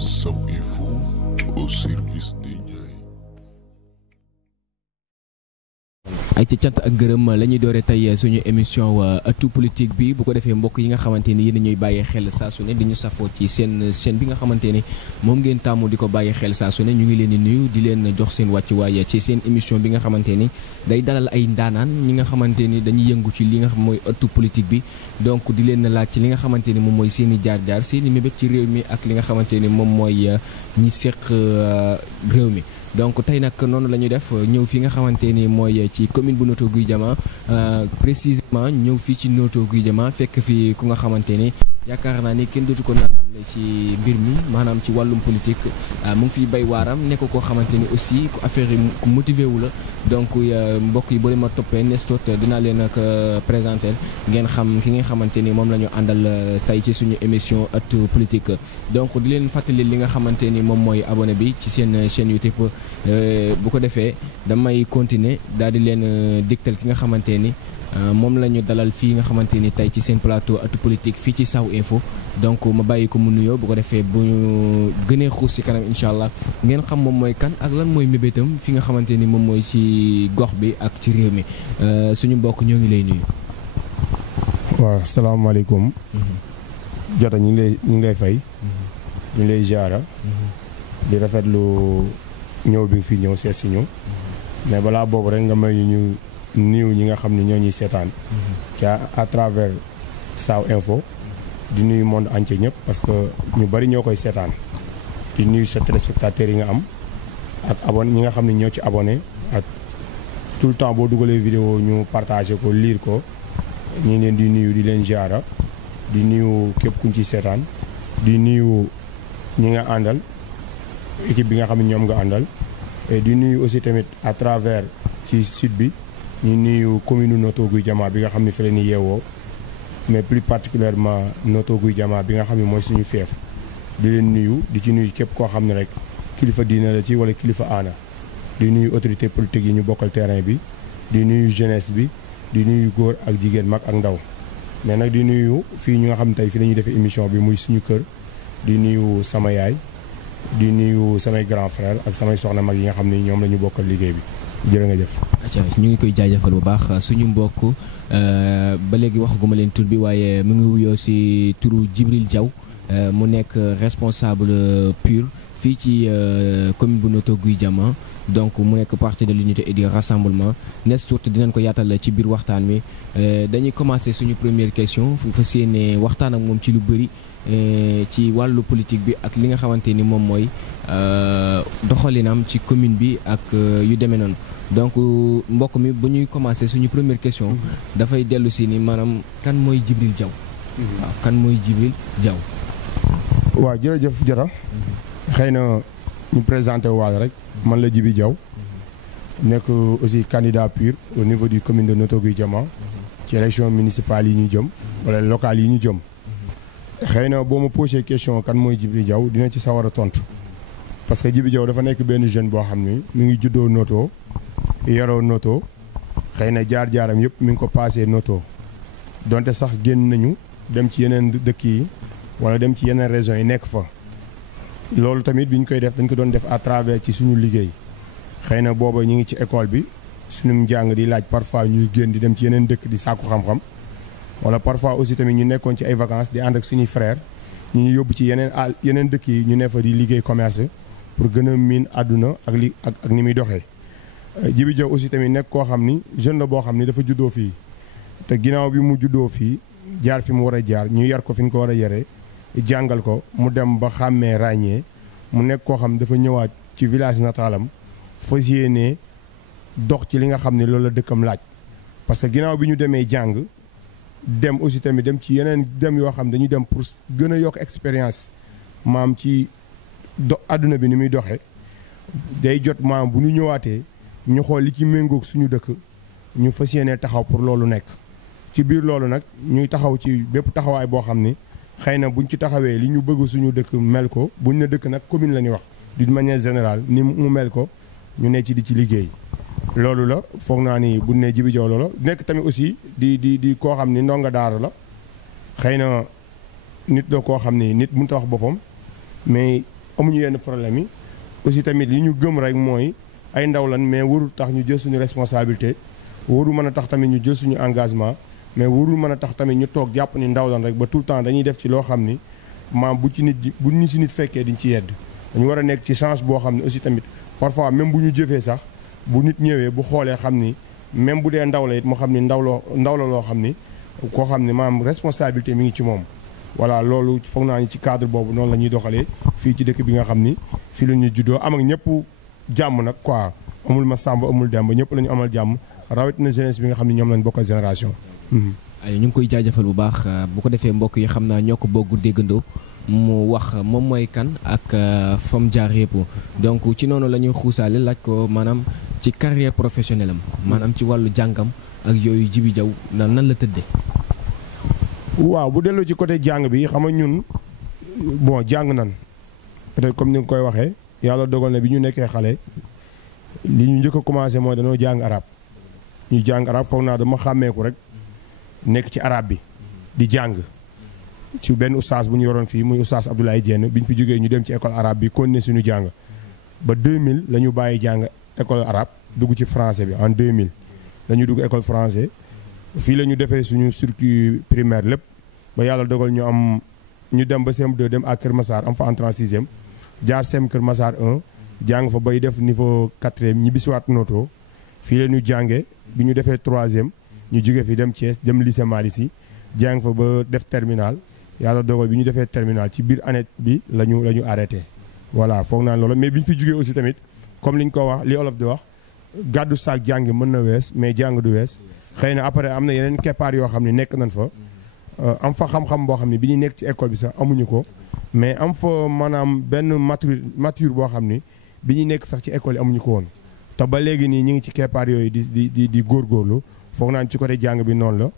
Sow Info au service des Niayes. ay ci cant ak gërëm la ñuy doore tey suñu émission ëttu politique bi bu ko defee mbokk yi nga xamante ni yéen ñuy bàyyi xel saa su ne di ñu safoo ci seen chaîne bi nga xamante ni moom ngeen tàmmu di ko bàyyi xel saa su ne ñu ngi leen di nuyu di leen jox seen wàccuwaay ci seen émission bi nga xamante ni day dalal ay ndaanaan ñi nga xamante ni dañuy yëngu ci li nga xam mooy ëttu politique bi donc di leen laaj ci li nga xamante ni moom mooy seen i jaar-jaar seen i mébét ci réew mi ak li nga xamante ni moom mooy ñi seq réew mi. donc tey nag noonu la ñuy def ñëw fi nga xamante ni mooy ci commune bu Notto Gouye Diama précisément ñëw fii ci Notto Gouye Diama fekk fi ku nga xamante ni yaakaar naa ni kenn dootu ko naatable ci mbir mi maanaam ci wàllum politique mu ngi fiy bay waaram nekk koo xamante ni aussi ku affaire yi ku motivé wu la donc mbokk yi boo leen ma toppee nestot dinaa leen ak présenté ngeen xam ki nga xamante ni moom la ñu àndal tey ci suñu émission ëttu politique. donc di leen fàttali li nga xamante ni moom mooy abonné bi ci seen chaîne YouTube bu ko defee damay continuer daal di leen digtal ki nga xamante ni moom la ñu dalal fii nga xamante ni tey ci seen plateau ëttu politique fii ci Sow Info donc ma bàyyi ko mu nuyoo bu ko defee bu ñu gënee xuus ci kanam incha allah ngeen xam moom mooy kan ak lan mooy mébétam fi nga xamante ni moom mooy ci gox bi ak ci réew mi suñu mbokk ñoo ngi lay nuyu. waaw salaamaaleykum. Jota ñu ngi lay fay. ñu ngi lay ziara. di rafetlu ñëw bi fi ñëw seet si ñu. mais balaa boobu rek nga may ñu nuyu ñi nga xam ne ñoo ñuy seetaan. ci à travers Sow Info. di nuyu monde entier ñëpp parce que ñu bari ñoo koy seetaan. di nuyu sa téléspectateurs yi nga am. ak ñi nga xam ne ñoo ci abonné ak tout le temps boo dugalee vidéo ñu partagé ko lire ko. ñu ngi leen di nuyu di leen ziara. di nuyu képp kuñ ci seetaan. di nuyu ñi nga àndal. équipe bi nga xam ne ñoom nga àndal. et di nuyu aussi tamit à travers ci site bi. ñu nuyu commune Notto Gouye Diama bi nga xam ne fi la ñuy yeewoo. mais plus particulièrement Notto Gouye Diama bi nga xam ne mooy suñu fief. di leen nuyu di ci nuyu képp koo xam ne rek kilifa diina la ci wala kilifa aana. di nuyu autorité politique yi ñu bokkal terrain bi. di nuyu jeunesse bi. di nuyu góor ak jigéen mag ak ndaw. mais nag di nuyu fii ñu nga xam ne tey fii la ñuy defee émission bi muy suñu kër. di nuyu sama yaay. di nuyu samay grand frère ak samay soxna mag yi nga xam ne ñoom la ñu bokkal liggéey bi jërë nga jëf. ñu ngi koy jaajëfal bu baax suñu mbokk ba léegi waxaguma leen tur bi waaye mu ngi wuyoo si turu Djibril Diaw mu nekk responsable PUR fii ci commune bu Notto Gouye Diama donc mu nekk parti de l'unité et du rassemblement nes tuuti dinañ ko yaatal ci biir waxtaan wi dañuy commencer suñu première question fu fas yéene waxtaan ak moom ci lu bëri ci wàllu politique bi ak li nga xamante ni moom mooy doxalinam ci commune bi ak yu demee noonu donc mbokk mi bu ñuy commencer suñu première question dafay dellu si ni maanaam kan mooy Djibril Diaw. waaw kan mooy Djibril Diaw. waaw jërëjëf Jara xëy na ñu présenté waale rek man la Djibi Diaw nekk aussi candidat PUR au niveau du commune de Notto Gouye Diama ci élection municipale yi ñu jëm wala locale yi ñu jëm. xëy na boo ma posé question kan mooy Djibril Diaw dina ci sawar a tontu parce que Djibi Diaw dafa nekk benn jeune boo xam ni mu ngi juddoo Notto yaroo Notto xëy na jaar-jaaram yëpp mi ngi ko passé Notto donte sax génn nañu dem ci yeneen dëkk yi wala dem ci yeneen régions yi nekk fa. loolu tamit bi ñu koy def dañ ko doon def à travers ci suñu liggéey xëy na booba ñu ngi ci école bi suñu njàng di laaj parfois ñuy génn di dem ci yeneen dëkk di sàkku xam-xam. wala parfois aussi tamit ñu nekkoon ci ay vacances di ànd ak suñuy frères ñu yóbbu ci yeneen dëkk yi ñu ne fa di liggéey commerce pour gën a miin àdduna ak ni muy doxee. Djibi Diaw aussi tamit nekk koo xam ni jeune la boo xam ni dafa juddoo fii te ginnaaw bi mu juddoo fii jaar fi mu war a jaar ñu yar ko fi ñu ko war a yaree jàngal ko mu dem ba xàmmee ràññee mu nekk koo xam dafa ñëwaat ci village natalam fas yéenee dox ci li nga xam ne loolu la dëkkam laaj parce que ginnaaw bi ñu demee jàng. dem aussi tamit dem ci yeneen dem yoo xam dañuy dem pour gën a yokk expérience maam ci àdduna bi ni muy doxee day jot maam bu ñu ñëwaatee ñu xool li ci méngoog suñu dëkk ñu fas yéenee taxaw pour loolu nekk. ci biir loolu nag ñuy taxaw ci bépp taxawaay boo xam ni xëy na buñ ci taxawee li ñu bëgg suñu dëkk mel ko buñ ne dëkk nag commune la ñuy wax d'une manière générale ni mu mel ko ñu ne ci di ci liggéey. loolu la foog naa ni bu ne Djibi Diaw loola nekk tamit aussi di koo xam ni ndonga daara la xëy na nit la koo xam ni nit mënut a wax boppam mais amuñu yenn problème yi aussi tamit li ñu gëm rek mooy ay ndaw lan mais warul tax ñu jël suñu responsabilité warul mën a tax tamit ñu jël suñu engagement mais warul mën a tax tamit ñu toog jàpp ni ndaw lan rek ba tout le temps dañuy def ci loo xam ni maam bu ñu ci nit fekkee diñ ci yedd dañu war a nekk ci change boo xam ne aussi tamit parfois même bu ñu jëfee sax bu nit ñëwee bu xoolee xam ni même bu dee ndaw la it mu xam ni ndaw la loo xam ni koo xam ne maam responsabilité mi ngi ci moom. voilà loolu foog naa ni ci cadre boobu noonu la ñuy doxalee fii ci dëkk bi nga xam ni fii la ñuy juddoo am ak ñëpp jàmm nag quoi amul ma sàmb amul demb ñëpp la ñu amal jàmm rawatina jeunesse bi nga xam ne ñoom lañ bokkal génération. ay ñu ngi koy jaajëfal bu baax bu ko defee mbokk yi xam naa ñoo ko bokk déggandoo mu wax moom mooy kan ak fam jaar yëpp donc ci noonu la ñuy xuusaale laaj ko maanaam ci carrière professionnelle am maanaam ci wàllu jàngam ak yooyu Djiby Diaw nan la tëddee. waaw bu delloo ci côté jàng bi xam nga ñun bon jàng nan peut-être comme ni nga koy waxee yàlla dogal na bi ñu nekkee xale li ñu njëkk a commencé mooy dañoo jàng arab ñu jàng arab foog naa dama xàmmeeku rek nekk ci arab bi di jàng ci benn ustaas bu ñu yoroon fii muy ustaas Abdoulaye Diène bi ñu fi jógee ñu dem ci école arabe bi continuer suñu jàng ba 2000 la ñu bàyyi jàng école arabe dugg ci français bi en 2000 la ñu dugg école français fii la ñu defee suñu circuit primaire lépp ba yàlla dogal ñu dem ba CM2 dem à Kër Massar am fa entrée en 6e jaar CM Kër Massar 1 jàng fa bay def niveau 4e ñibbisiwaat noto fii la ñu jàngee bi ñu defee 3e ñu jóge fi dem Thiès dem lycée Malick Sy jàng fa ba def terminal yàlla dogal bi ñu defee terminal ci biir année bi la ñu arrêté. voilà foog naa loolu mais bi ñu fi jógee aussi tamit comme li ñu ko wax li olof di wax gàddu saak jàngi mën na wees mais jàng du wees xëy na après am na yeneen keppaar yoo xam ne nekk nañ fa. am fa xam-xam boo xam ne bi ñu nekk ci école bi sax amuñu ko mais am fa maanaam benn mature boo xam ni bi ñu nekk sax ci école yi amuñu ko woon te ba léegi nii ñu ngi ci keppaar yooyu di góorgóorlu foog naa ci côté jàng bi noonu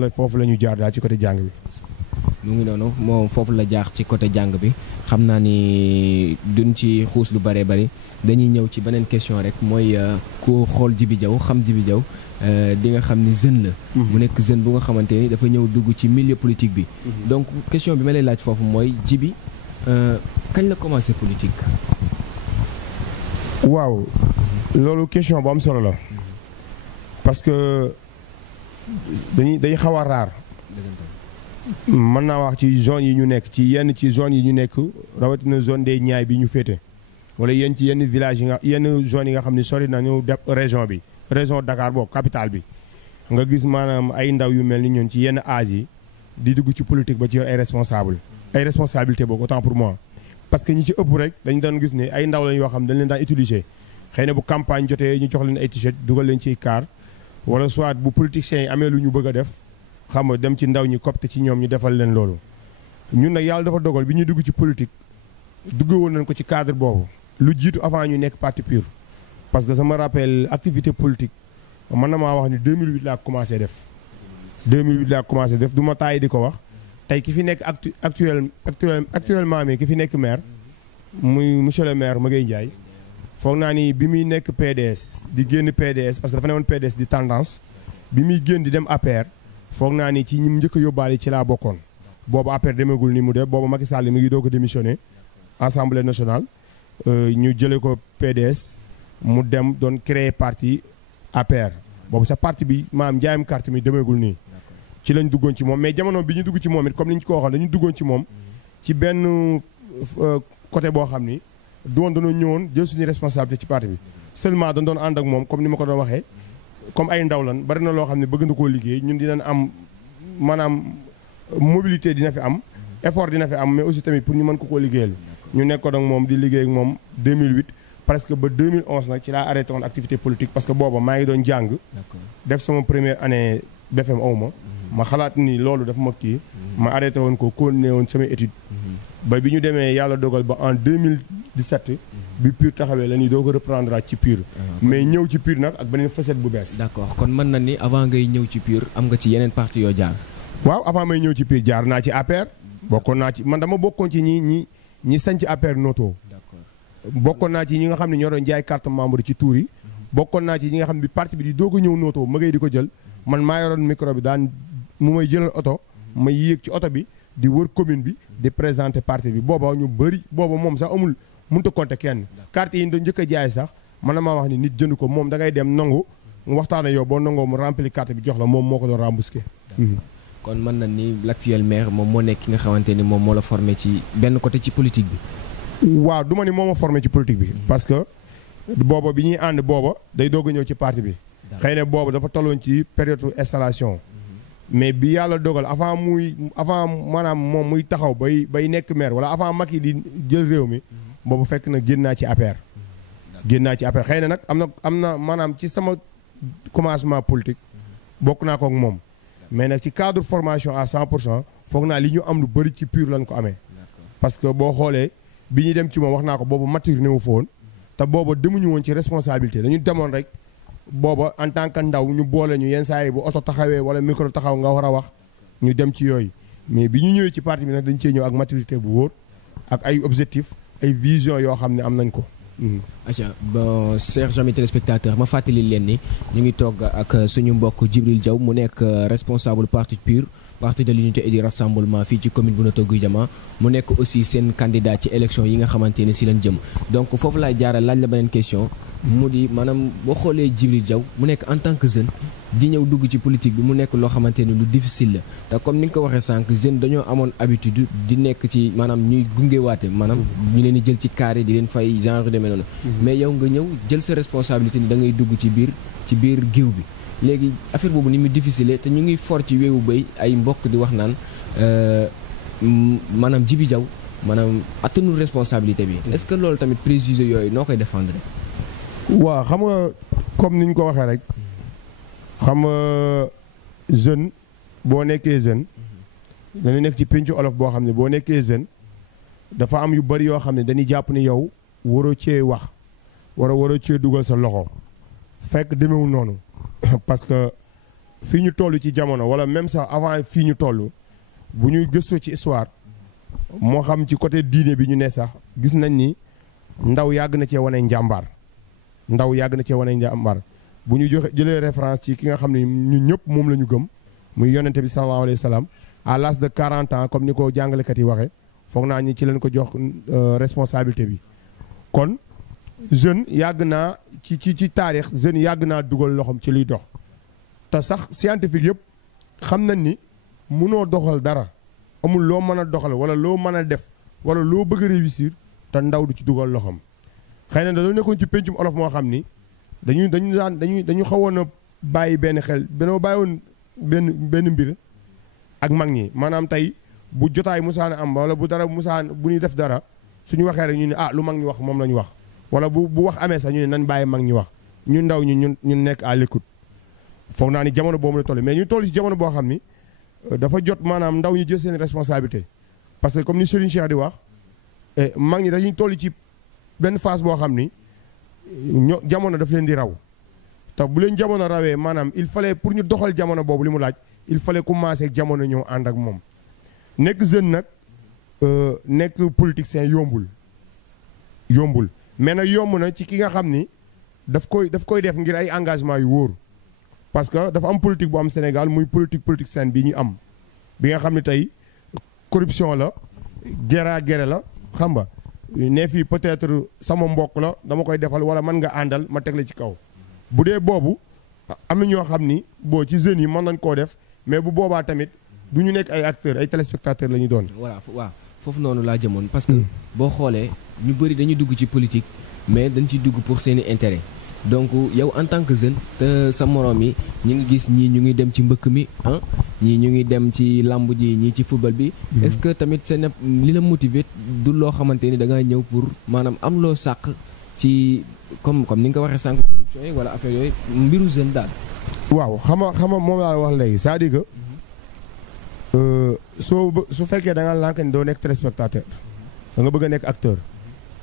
la foofu la ñu jaar daal ci côté jàng bi. mu ngi noonu moom foofu la jaar ci côté jàng bi xam naa ni duñ ci xuus lu bëree bëri dañuy ñëw ci beneen question rek mooy ku xool Djiby Diaw xam Djiby Diaw di nga xam ni jeune la. mu nekk jeune bu nga xamante ni dafa ñëw dugg ci milieu politique bi. donc question bi ma lay laaj foofu mooy Djiby kañ la commencé politique. waaw loolu question bu am solo la parce que day xaw a raar. mën naa wax ci zone yi ñu nekk ci zone yi ñu nekk rawatina zone des Niayes bi ñu féete wala ci yenn village yi yenn zone yi nga xam ne sori nañu def région bi. région Dakar boobu capitale bi nga gis maanaam ay ndaw yu mel ni ñun ci yenn âge yi di dugg ci politique ba ci yor ay responsabilité boobu autant pour moi parce que ñi ci ëpp rek dañu daan gis ne ay ndaw lañ yoo xam dañ leen daan utiliser xëy na bu campagne jotee ñu jox leen ay t-shirt dugal leen ciy car wala soit bu politiciens yi amee lu ñu bëgg a def xam nga dem ci ndaw ñi copte ci ñoom ñu defal leen loolu ñun nag yàlla dafa dogal bi ñuy dugg ci politique dugg woon nañ ko ci cadre boobu lu jiitu avant ñu nekk parti pur parce que sama rappel activité politique mën na maa wax ni 2008 laa commencé def 2008 laa commencé def du ma taay di ko wax tey ki fi nekk actuellement mais ki fi nekk maire muy monsieur le maire Maguette Ndiaye foog naa ni bi muy nekk PDS di génn PDS parce que dafa ne woon PDS di tendance bi muy génn di dem APR foog naa ni ci ñi mu njëkk a yóbbaale ci laa bokkoon boobu APR demeegul ni mu def boobu Macky Sall mi ngi doog a démissionné Assemblée nationale ñu jëlee ko PDS mu dem doon créer parti APR boobu sa parti bi maam njaayam carte mi demeegul nii ci lañ duggoon ci moom mais jamono bi ñu dugg ci moom it comme ni ñu ko waxoon dañu duggoon ci moom ci benn côté boo xam ni doon dañoo ñëwoon jël suñu responsabilité ci parti bi seulement dañ doon ànd ak moom comme ni ma ko doon waxee comme ay ndaw lan bari na loo xam ne bëgg na koo liggéey ñun dinañ am maanaam mobilité dina fi am effort dina fi am mais aussi tamit pour ñu mën ko koo liggéeyal ñu nekkoon ak moom di liggéey ak moom 2008 presque ba 2011 nag ci laa arrêté woon activité politique parce que booba maa ngi doon jàng def sama première année BFM awma ma xalaat ni loolu dafa ma kii ma arrêté woon ko continué woon samay étude ba bi ñu demee yàlla dogal ba en 2017 bi PUR taxawee la ñuy doo ko reprendre ci PUR mais ñëw ci PUR nag ak beneen facette bu bees. d'accord kon mën na ni avant ngay ñëw ci PUR am nga ci yeneen parti yoo jaar. waaw avant may ñëw ci PUR jaar naa ci APR bokkoon naa ci man dama bokkoon ci ñi sañ ci APR noto bokkoon naa ci ñi nga xam ne ñoo doon jaay carte membre ci tuur yi bokkoon naa ci ñi nga xam ne bi parti bi di doog a ñëw noto ma ngay di ko jël man maa yoroon micro bi daan mu may jëlal oto ma yéeg ci oto bi di wër commune bi di présenter parti bi booba ñu bëri booba moom sax amul mënut a compter kenn carte yi ñu doon njëkk a jaay sax man na maa wax ni nit jënd ko moom da ngay dem nangu mu waxtaan ak yow boo nangoo mu remplir carte bi jox la moom moo ko doon remboursé. kon mën na ni l'actuel maire moom moo nekk ki nga xamante ni moom moo la formé ci benn côté ci politique bi. waaw du ma ni moo ma formé ci politique bi parce que booba bi ñuy ànd booba day doog a ñëw ci parti bi. xëy na booba dafa tolloon ci période installation. mais bi yàlla dogal avant maanaam moom muy taxaw bay nekk maire wala avant Macky di jël réew mi boobu fekk na génn naa ci APR. génn naa ci APR xëy na nag am na maanaam ci sama commencement politique bokk naa ko ak moom mais nag ci cadre formation à 100% foog naa li ñu am lu bëri ci PUR lañ ko amee. parce que boo xoolee bi ñuy dem ci moom wax naa ko boobu mature ne wu fa woon te booba demuñu woon ci responsabilité dañu demoon rek. booba en tant que ndaw ñu boole ñu yenn saa yi bu oto taxawee wala micro taxaw nga war a wax ñu dem ci yooyu mais bi ñu ñëwee ci parti bi nag dañ cee ñëw ak maturité bu wóor ak ay objectifs ay vision yoo xam ne am nañ ko. aca bon chers amis téléspectateurs ma fàttali leen ni ñu ngi toog ak suñu mbokk Djibril Diaw mu nekk responsable parti PUR parti de l'unité et du rassemblement fii ci commune bu Notto Gouye Diama mu nekk aussi seen candidat ci élection yi nga xamante ni si leen jëm donc foofu laay jaaral laaj la beneen question mu di maanaam boo xoolee Djibril Diaw mu nekk en tant que jeune di ñëw dugg ci politique bi mu nekk loo xamante ni lu difficile la te comme ni nga ko waxee sànq jeune dañoo amoon habitude di nekk ci maanaam ñuy gungewaate maanaam ñu leen di jël ci carré di leen fay genre demee noonu mais yow nga ñëw jël sa responsabilité ni da ngay dugg ci biir géew bi léegi affaire boobu ni mu difficile te ñu ngi for ci weewu béy ay mbokk di wax naan maanaam Djibi Diaw maanaam attanul responsabilité bi est-ce que loolu tamit préjugé yooyu noo koy défendre. waaw xam nga comme ni ñu ko waxee rek xam nga jeune boo nekkee jeune dañu nekk ci péncu olof boo xam ne boo nekkee jeune dafa am yu bari yoo xam ne dañuy jàpp ni yow waroo cee wax waroo cee dugal sa loxo fekk demewul noonu parce que fii ñu toll ci jamono wala même sax avant fii ñu toll bu ñuy gëstoo ci histoire moo xam ci côté diine bi ñu ne sax gis nañ ni ndaw yàgg na cee wane njàmbaar bu ñu jëlee référence ci ki nga xam ne ñun ñëpp moom la ñu gëm muy yonente bi sallallahu alayhi wa sallam à l'âge de 40 ans comme ni ko jàngalekat yi waxee foog naa ñi ci leen ko jox responsabilité bi kon jeune yàgg naa ci taarix jeune yàgg naa dugal loxoom ci liy dox te sax scientifique yëpp xam nañ ni mënoo doxal dara amul loo mën a doxal wala loo mën a def wala loo bëgg a réussir te ndaw du ci dugal loxoom xëy na dañoo nekkoon ci péncum olof moo xam ni dañu xawoon a bàyyi benn xel dañoo bàyyi woon benn mbir ak mag ñi maanaam tey bu jotaay musaana am wala bu ñuy def dara suñu waxee rek ñu ne lu mag ñi wax moom la ñu wax wala bu wax amee sax ñu ne nan bàyyi mag ñi wax ñu ndaw ñi ñun nekk à l'écoute foog naa ni jamono boobu la toll mais ñu toll ci jamono boo xam ni dafa jot maanaam ndaw ñi jël seen responsabilité parce que comme ni Serigne Cheikh di wax mag ñi dañuy toll ci benn phase boo xam ni jamono daf leen di raw te bu leen jamono rawee maanaam il fallait pour ñu doxal jamono boobu li mu laaj il fallait commencer ak jamono ñëw ànd ak moom nekk jeune nag nekk politicien yombul mais nag yomb na ci ki nga xam ni daf koy def ngir ay engagement yu wóor parce que dafa am politique bu am Sénégal muy politique saine bi ñu am bi nga xam ne tey corruption la guerre la xam nga ne fii peut-être sama mbokk la dama koy defal wala mën nga àndal ma teg la ci kaw bu dee boobu am na ñoo xam ni boo ci jeunes yi mën nañ koo def mais bu boobaa tamit du ñu nekk ay acteurs ay téléspectateurs la ñu doon. voilà waaw foofu noonu laa jëmoon parce que boo xoolee ñu bëri dañuy dugg ci politique mais dañ ciy dugg pour seeni intérêt donc yow en tant que jeune te sa morom yi ñu ngi gis ñii ñu ngi dem ci mbëkk mi ñii ñu ngi dem ci làmb ji ñii ci football bi. est-ce que tamit seen li la motiver du loo xamante ni da ngaa ñëw pour maanaam am loo sàq ci comme ni nga ko waxee sànq corruption yi wala affaire yooyu mbiru jeune daal. waaw xam nga moom laa wax léegi c'est-à-dire que su fekkee da nga lànk ni doo nekk téléspectateur da nga bëgg a nekk acteur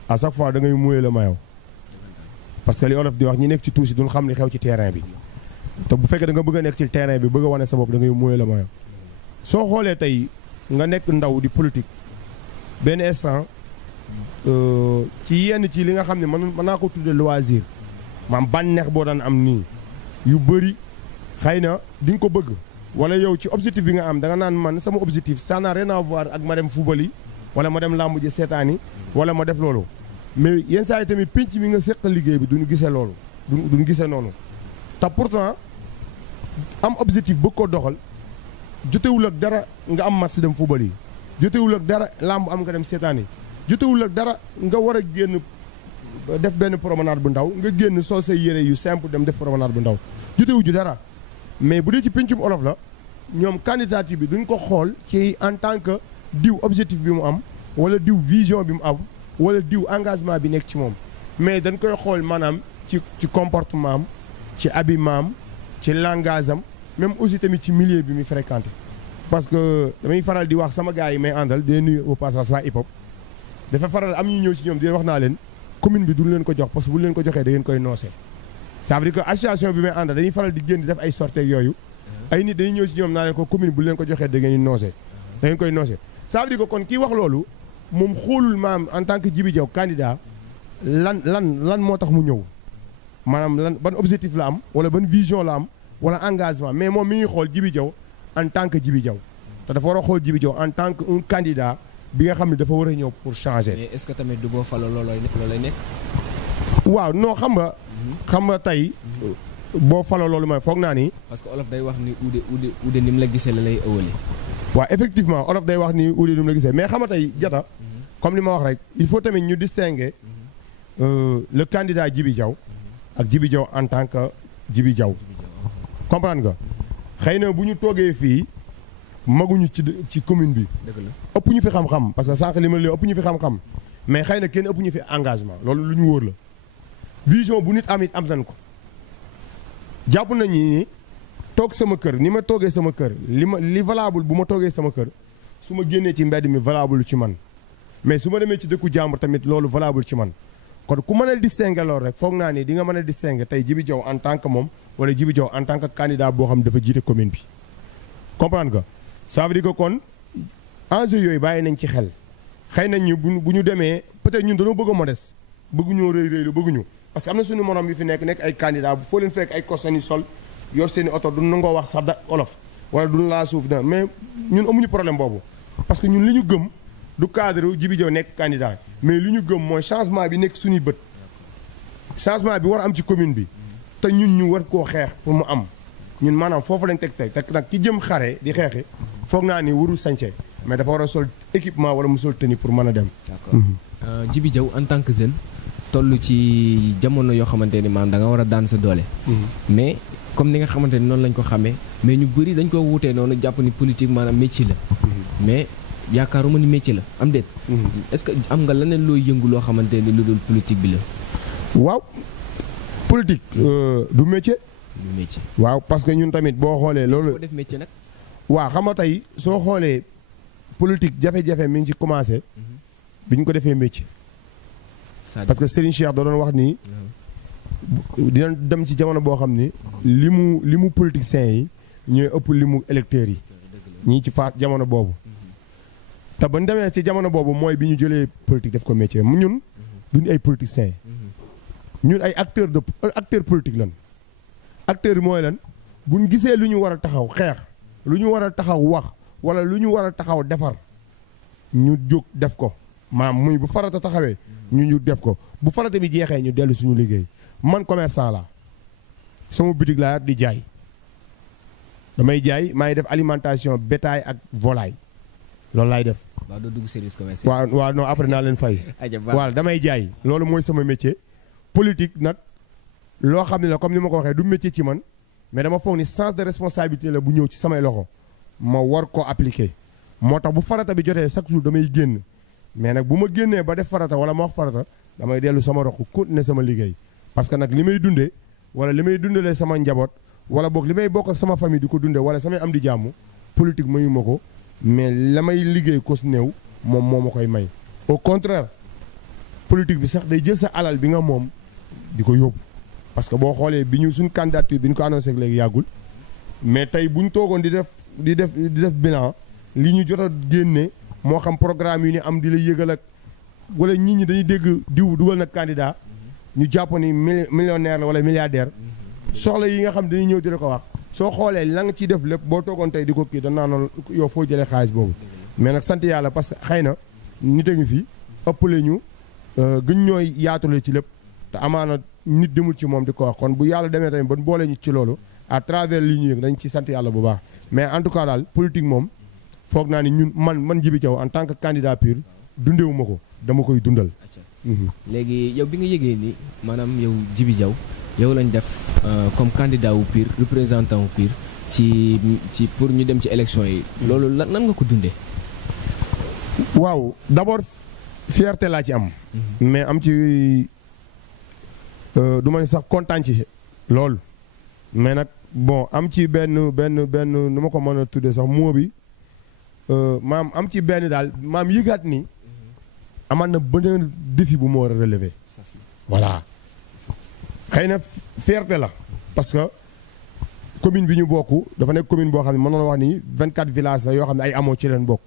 à chaque fois da ngay mouiller le maillot parce que li olof di wax ñi nekk ci tuuti duñ xam li xew ci terrain bi te bu fekkee da nga bëgg a nekk ci terrain bi bëgg a wane sa bopp da ngay mouiller le maillot soo xoolee tey nga nekk ndaw di politique benn instant ci yenn ci li nga xam ne mën naa ko tudde loisir maam bànneex boo daan am nii yu bëri xëy na di nga ko bëgg wala yow ci objectif bi nga am da nga naan man sama objectif ça n'a rien à voir ak ma dem football yi wala ma dem làmb ji seetaani wala ma def loolu mais yenn saa yi tamit pénc mi nga seqal liggéey bi duñu gisee loolu duñu gisee noonu te pourtant am objectif bëgg ko doxal jotewul ak dara nga am match dem football yi jotewul ak dara làmb am nga dem seetaani jotewul ak dara nga war a génn def benn promenade bu ndaw nga génn sol say yére yu simple dem def promenade bu ndaw jotewu ju dara mais bu dee ci péncum olof la ñoom candidature bi duñ ko xool ci en tant que diw objectif bi mu am wala diw vision bi mu am wala diw engagement bi nekk ci moom mais dañ koy xool maanaam ci comportement am ci habillement am ci langage am même aussi tamit ci milieu bi muy fréquenté parce que damay faral di wax sama gars yi may àndal di nuyu au passage waa hip hop dafa faral am ñu ñëw si ñoom di wax naa leen commune bi duñ leen ko jox parce que bu leen ko joxee da ngeen koy noosee ça veut dire que association bi may àndal dañuy faral di génn di def ay sorties yooyu ay nit dañuy ñëw si ñoom naa leen ko commune bu leen ko joxee da ngeen di noosee da ngeen koy noosee ça veut dire que kon kii wax loolu moom xoolul maam en tant que Djiby Diaw candidat lan moo tax mu ñëw maanaam lan ban objectif la am wala ban vision la am wala engagement mais moom mi ngi xool Djiby Diaw en tant que Djiby Diaw te dafa war a xool Djiby Diaw en tant que un candidat bi nga xam ne dafa war a ñëw pour changer. mais est-ce que tamit du boo faloo loolooy nekk. waaw non xam nga tey boo faloo loolu mooy foog naa ni. parce que olof day wax ni uude ni mu la gisee la lay ëwale. waaw effectivement olof day wax ni uude ni mu la gisee mais xam nga tey jata comme li ma wax rek il faut tamit ñu distinguer le candidat Djiby Diaw ak Djiby Diaw en tant que Djiby Diaw comprendre nga xëy na bu ñu toogee fii maguñu ci commune bi ëpp ñu fi xam-xam parce que sànq li ma leen ëpp ñu fi xam-xam mais xëy na kenn ëpp ñu fi engagement loolu lu ñu wóor la vision bu nit am it am nañ ko jàpp nañu ni toog sama kër ni ma toogee sama kër li valable bu ma toogee sama kër su ma génnee ci mbedd mi valable ci man mais su ma demee ci dëkku jàmbur tamit loolu valable ci man kon ku mën a distinguer loolu rek foog naa ni di nga mën a distinguer tey Djiby Diaw en tant que moom wala Djiby Diaw en tant que candidat boo xam ne dafa jiite commune bi comprendre nga ça veut dire que kon enjeu yooyu bàyyi nañ ci xel xëy nañ ñu bu ñu demee peut-être ñun dañoo bëgg a modeste bëgguñoo rëy rëylu bëgguñu parce que am na suñu morom yu fi nekk ay candidat bu foo leen fekk ay costume yu sol yor seen i oto du nangoo wax sax da olof wala du laa suuf da mais ñun amuñu problème boobu parce que ñun li ñu gëm du cadre Djiby Diaw nekk candidat mais li ñu gëm mooy changement bi nekk suñuy bët changement bi war a am ci commune bi te ñun ñu war koo xeex pour mu am ñun maanaam foofu lañ teg te nag ki jëm xare di xeexi foog naa ni warul sañse mais dafa war a sol équipement wala mu sol tenue pour mën a dem. d'accord Djiby Diaw en tant que jeune toll ci jamono yoo xamante ni maanaam da nga war a daan sa doole. mais comme ni nga xamante ni noonu lañ ko xamee mais ñu bëri dañ ko wuutee noonu jàpp ni politique maanaam métier la. mais yaakaaruma ni métier la am déet. est-ce que am nga leneen looy yëngu loo xamante ni lu dul politique bi la. waaw politique du métier. du métier waaw parce que ñun tamit boo xoolee loolu. boo def métier nag. waaw xam nga tey soo xoolee politique jafe-jafe mi ngi ci commencé. bi ñu ko defee métier. parce que Serigne Cheikh da doon wax ni. dina dem ci jamono boo xam ni. li mu politiciens yi ñooy ëpp li mu électeurs yi. ñii ci faat jamono boobu. te ba ñu demee ci jamono boobu mooy bi ñu jëlee politique def ko métier ñun. duñu ay politiciens. ñun ay acteur politique lan. acteur yi mooy lan bu ñu gisee lu ñu war a taxaw xeex lu ñu war a taxaw wax wala lu ñu war a taxaw defar ñu jóg def ko maam muy bu farata taxawee ñu def ko bu farata bi jeexee ñu dellu suñu liggéey man commerçant la sama boutique laa di jaay damay jaay maa ngi def alimentation bétail ak volaille loolu laay def. waaw doo dugg service commercial. waaw non après naa leen fay. waaw damay jaay loolu mooy sama métier. politique nag loo xam ne la comme ni ma ko waxee du métier ci man mais dama foog ni sens de responsabilité la bu ñëw ci samay loxo ma war ko appliquer moo tax bu farata bi jotee chaque jour damay génn mais nag bu ma génnee ba def farata wala ma wax farata damay dellu sama roq continuer sama liggéey parce que nag li may dundee wala li may dundalee sama njaboot wala boog li may bokk ak sama famille di ko dundee wala samay am di jàmm politique mayu ma ko mais la may liggéey ko su néew moom moo ma koy may au contraire politique bi sax day jël sa alal bi nga moom di ko yóbbu parce que boo xoolee bi ñu suñ candidature bi ñu ko annoncé léegi yàggul mais tey bu ñu toogoon di def bilan li ñu jot a génne moo xam programme yu ni am di la yëgal ak wala nit ñi dañuy dégg diw dugal nag candidat ñu jàpp ni millionnaire la wala milliardaire soxla yi nga xam dañuy ñëw di la ko wax soo xoolee la nga ciy def lépp boo toogoon tey di ko kii danaa noonu yow foo jëlee xaalis boobu mais nag sant yàlla parce que xëy na nit a ngi fi ëppale ñu gën ñooy yaatule ci lépp te amaana nit demul ci moom di ko wax kon bu yàlla demee tamit ba boole ñu ci loolu à travers li ñu yëg dañ ci sant yàlla bu baax mais en tout cas daal politique moom foog naa ni ñun man Djiby Diaw en tant que candidat pur dundewuma ko dama koy dundal. léegi yow bi nga yëgee ni maanaam yow Djiby Diaw yow lañ def comme candidat wu PUR représentant wu PUR ci pour ñu dem ci élection yi loolu nan nga ko dundee. waaw d'abord fierté laa ci am. mais am ci du ma ne sax kontaan ci loolu mais nag bon am ci benn nu ma ko mën a tuddee sax moo bi maam am ci benn daal maam yëgaat ni amaan na beneen défi bu ma war a relever. voilà xëy na fierté la parce que commune bi ñu bokk dafa nekk commune boo xam ne mën na wax ni 24 villages la yoo xam ne ay amoo ci leen bokk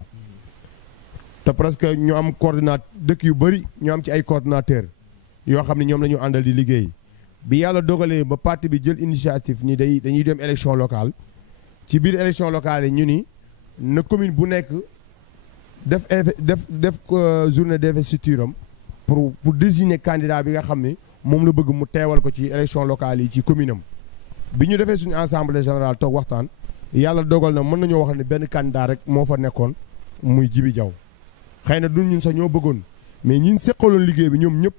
te presque ñu am coordinateur dëkk yu bëri ñu am ci ay coordinateur yoo xam ne ñoom la ñu àndal di liggéey bi yàlla dogalee ba parti bi jël initiative ni dañuy dem élection locale ci biir élection locale yi ñu ni na commune bu nekk def journée d'investiture am pour désigner candidat bi nga xam ne moom la bëgg mu teewal ko ci élection locale yi ci commune am bi ñu defee suñu assemblée générale toog waxtaan yàlla dogal na mën nañoo wax ne benn candidat rek moo fa nekkoon muy Djiby Diaw xëy na du ñun sax ñoo bëggoon mais ñi seqaloon liggéey bi ñoom ñëpp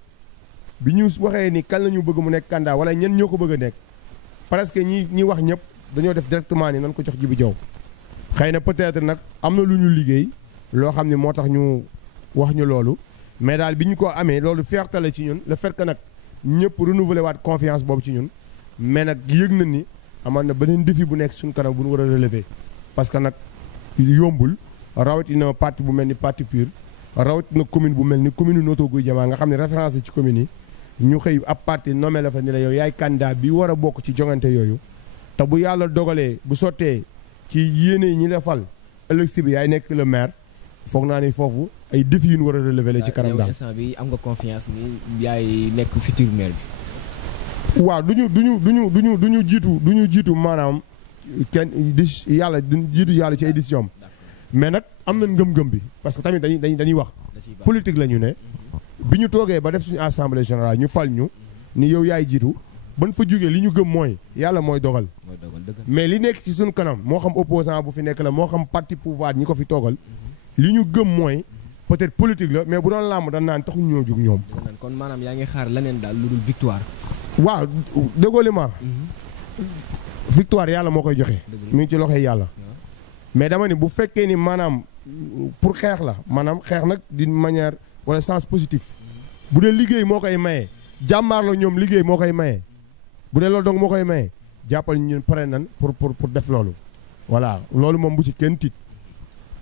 bi ñu waxee ni kan la ñu bëgg mu nekk candidat wala ñen ñoo ko bëgg a nekk presque ñi wax ñëpp dañoo def directement ni nan ko jox Djiby Diaw xëy na peut-être nag am na lu ñu liggéey loo xam ne moo tax ñu wax ñu loolu mais daal bi ñu ko amee loolu fierté la ci ñun le fait que nag ñëpp renouveler waat confiance boobu ci ñun mais nag yëg na ni amaan na beneen défi bu nekk suñu kanam bu ñu war a relever parce que nag yombul rawatina parti bu mel ni parti PUR rawatina commune bu mel ni commune Notto Gouye Diama nga xam ne référence ci commune yi ñu xëy ab parti nommé la fa ni la yow yaay candidat bi war a bokk ci jongante yooyu te bu yàlla dogalee bu sottee ci yéene ñi la fal ëllëg si bi yaay nekk le maire foog naa ni foofu ay défis yu ñu war a relever la ci kanam daal. instant bi am nga confiance ni yaay nekk futur maire bi. waaw du ñu jiitu maanaam kenn yàlla duñu jiitu yàlla ci ay décision mais nag am na ngëm-ngëm bi parce que tamit dañuy wax politique la ñu ne bi ñu toogee ba def suñu assemblée générale ñu fal ñu ni yow yaay jiitu ban fa jógee li ñu gëm mooy yàlla mooy dogal mais li nekk ci suñu kanam moo xam opposant bu fi nekk la moo xam parti pouvoir ñi ko fi toogal li ñu gëm mooy peut-être politique la mais bu doon làmb dañ naan taxuñ ñoo jóg ñoom. kon maanaam yaa ngi xaar leneen daal lu dul victoire. waaw déggoo li ma victoire yàlla moo koy joxe. mi ngi ci loxoy yàlla. mais dama ni bu fekkee ni maanaam pour xeex la maanaam xeex nag d'une manière wala sens positif bu dee liggéey moo koy maye jàmbaar la ñoom liggéey moo koy maye bu dee loolu donc moo koy maye jàppal ñun pare nan pour def loolu. voilà loolu moom bu ci kenn tiit.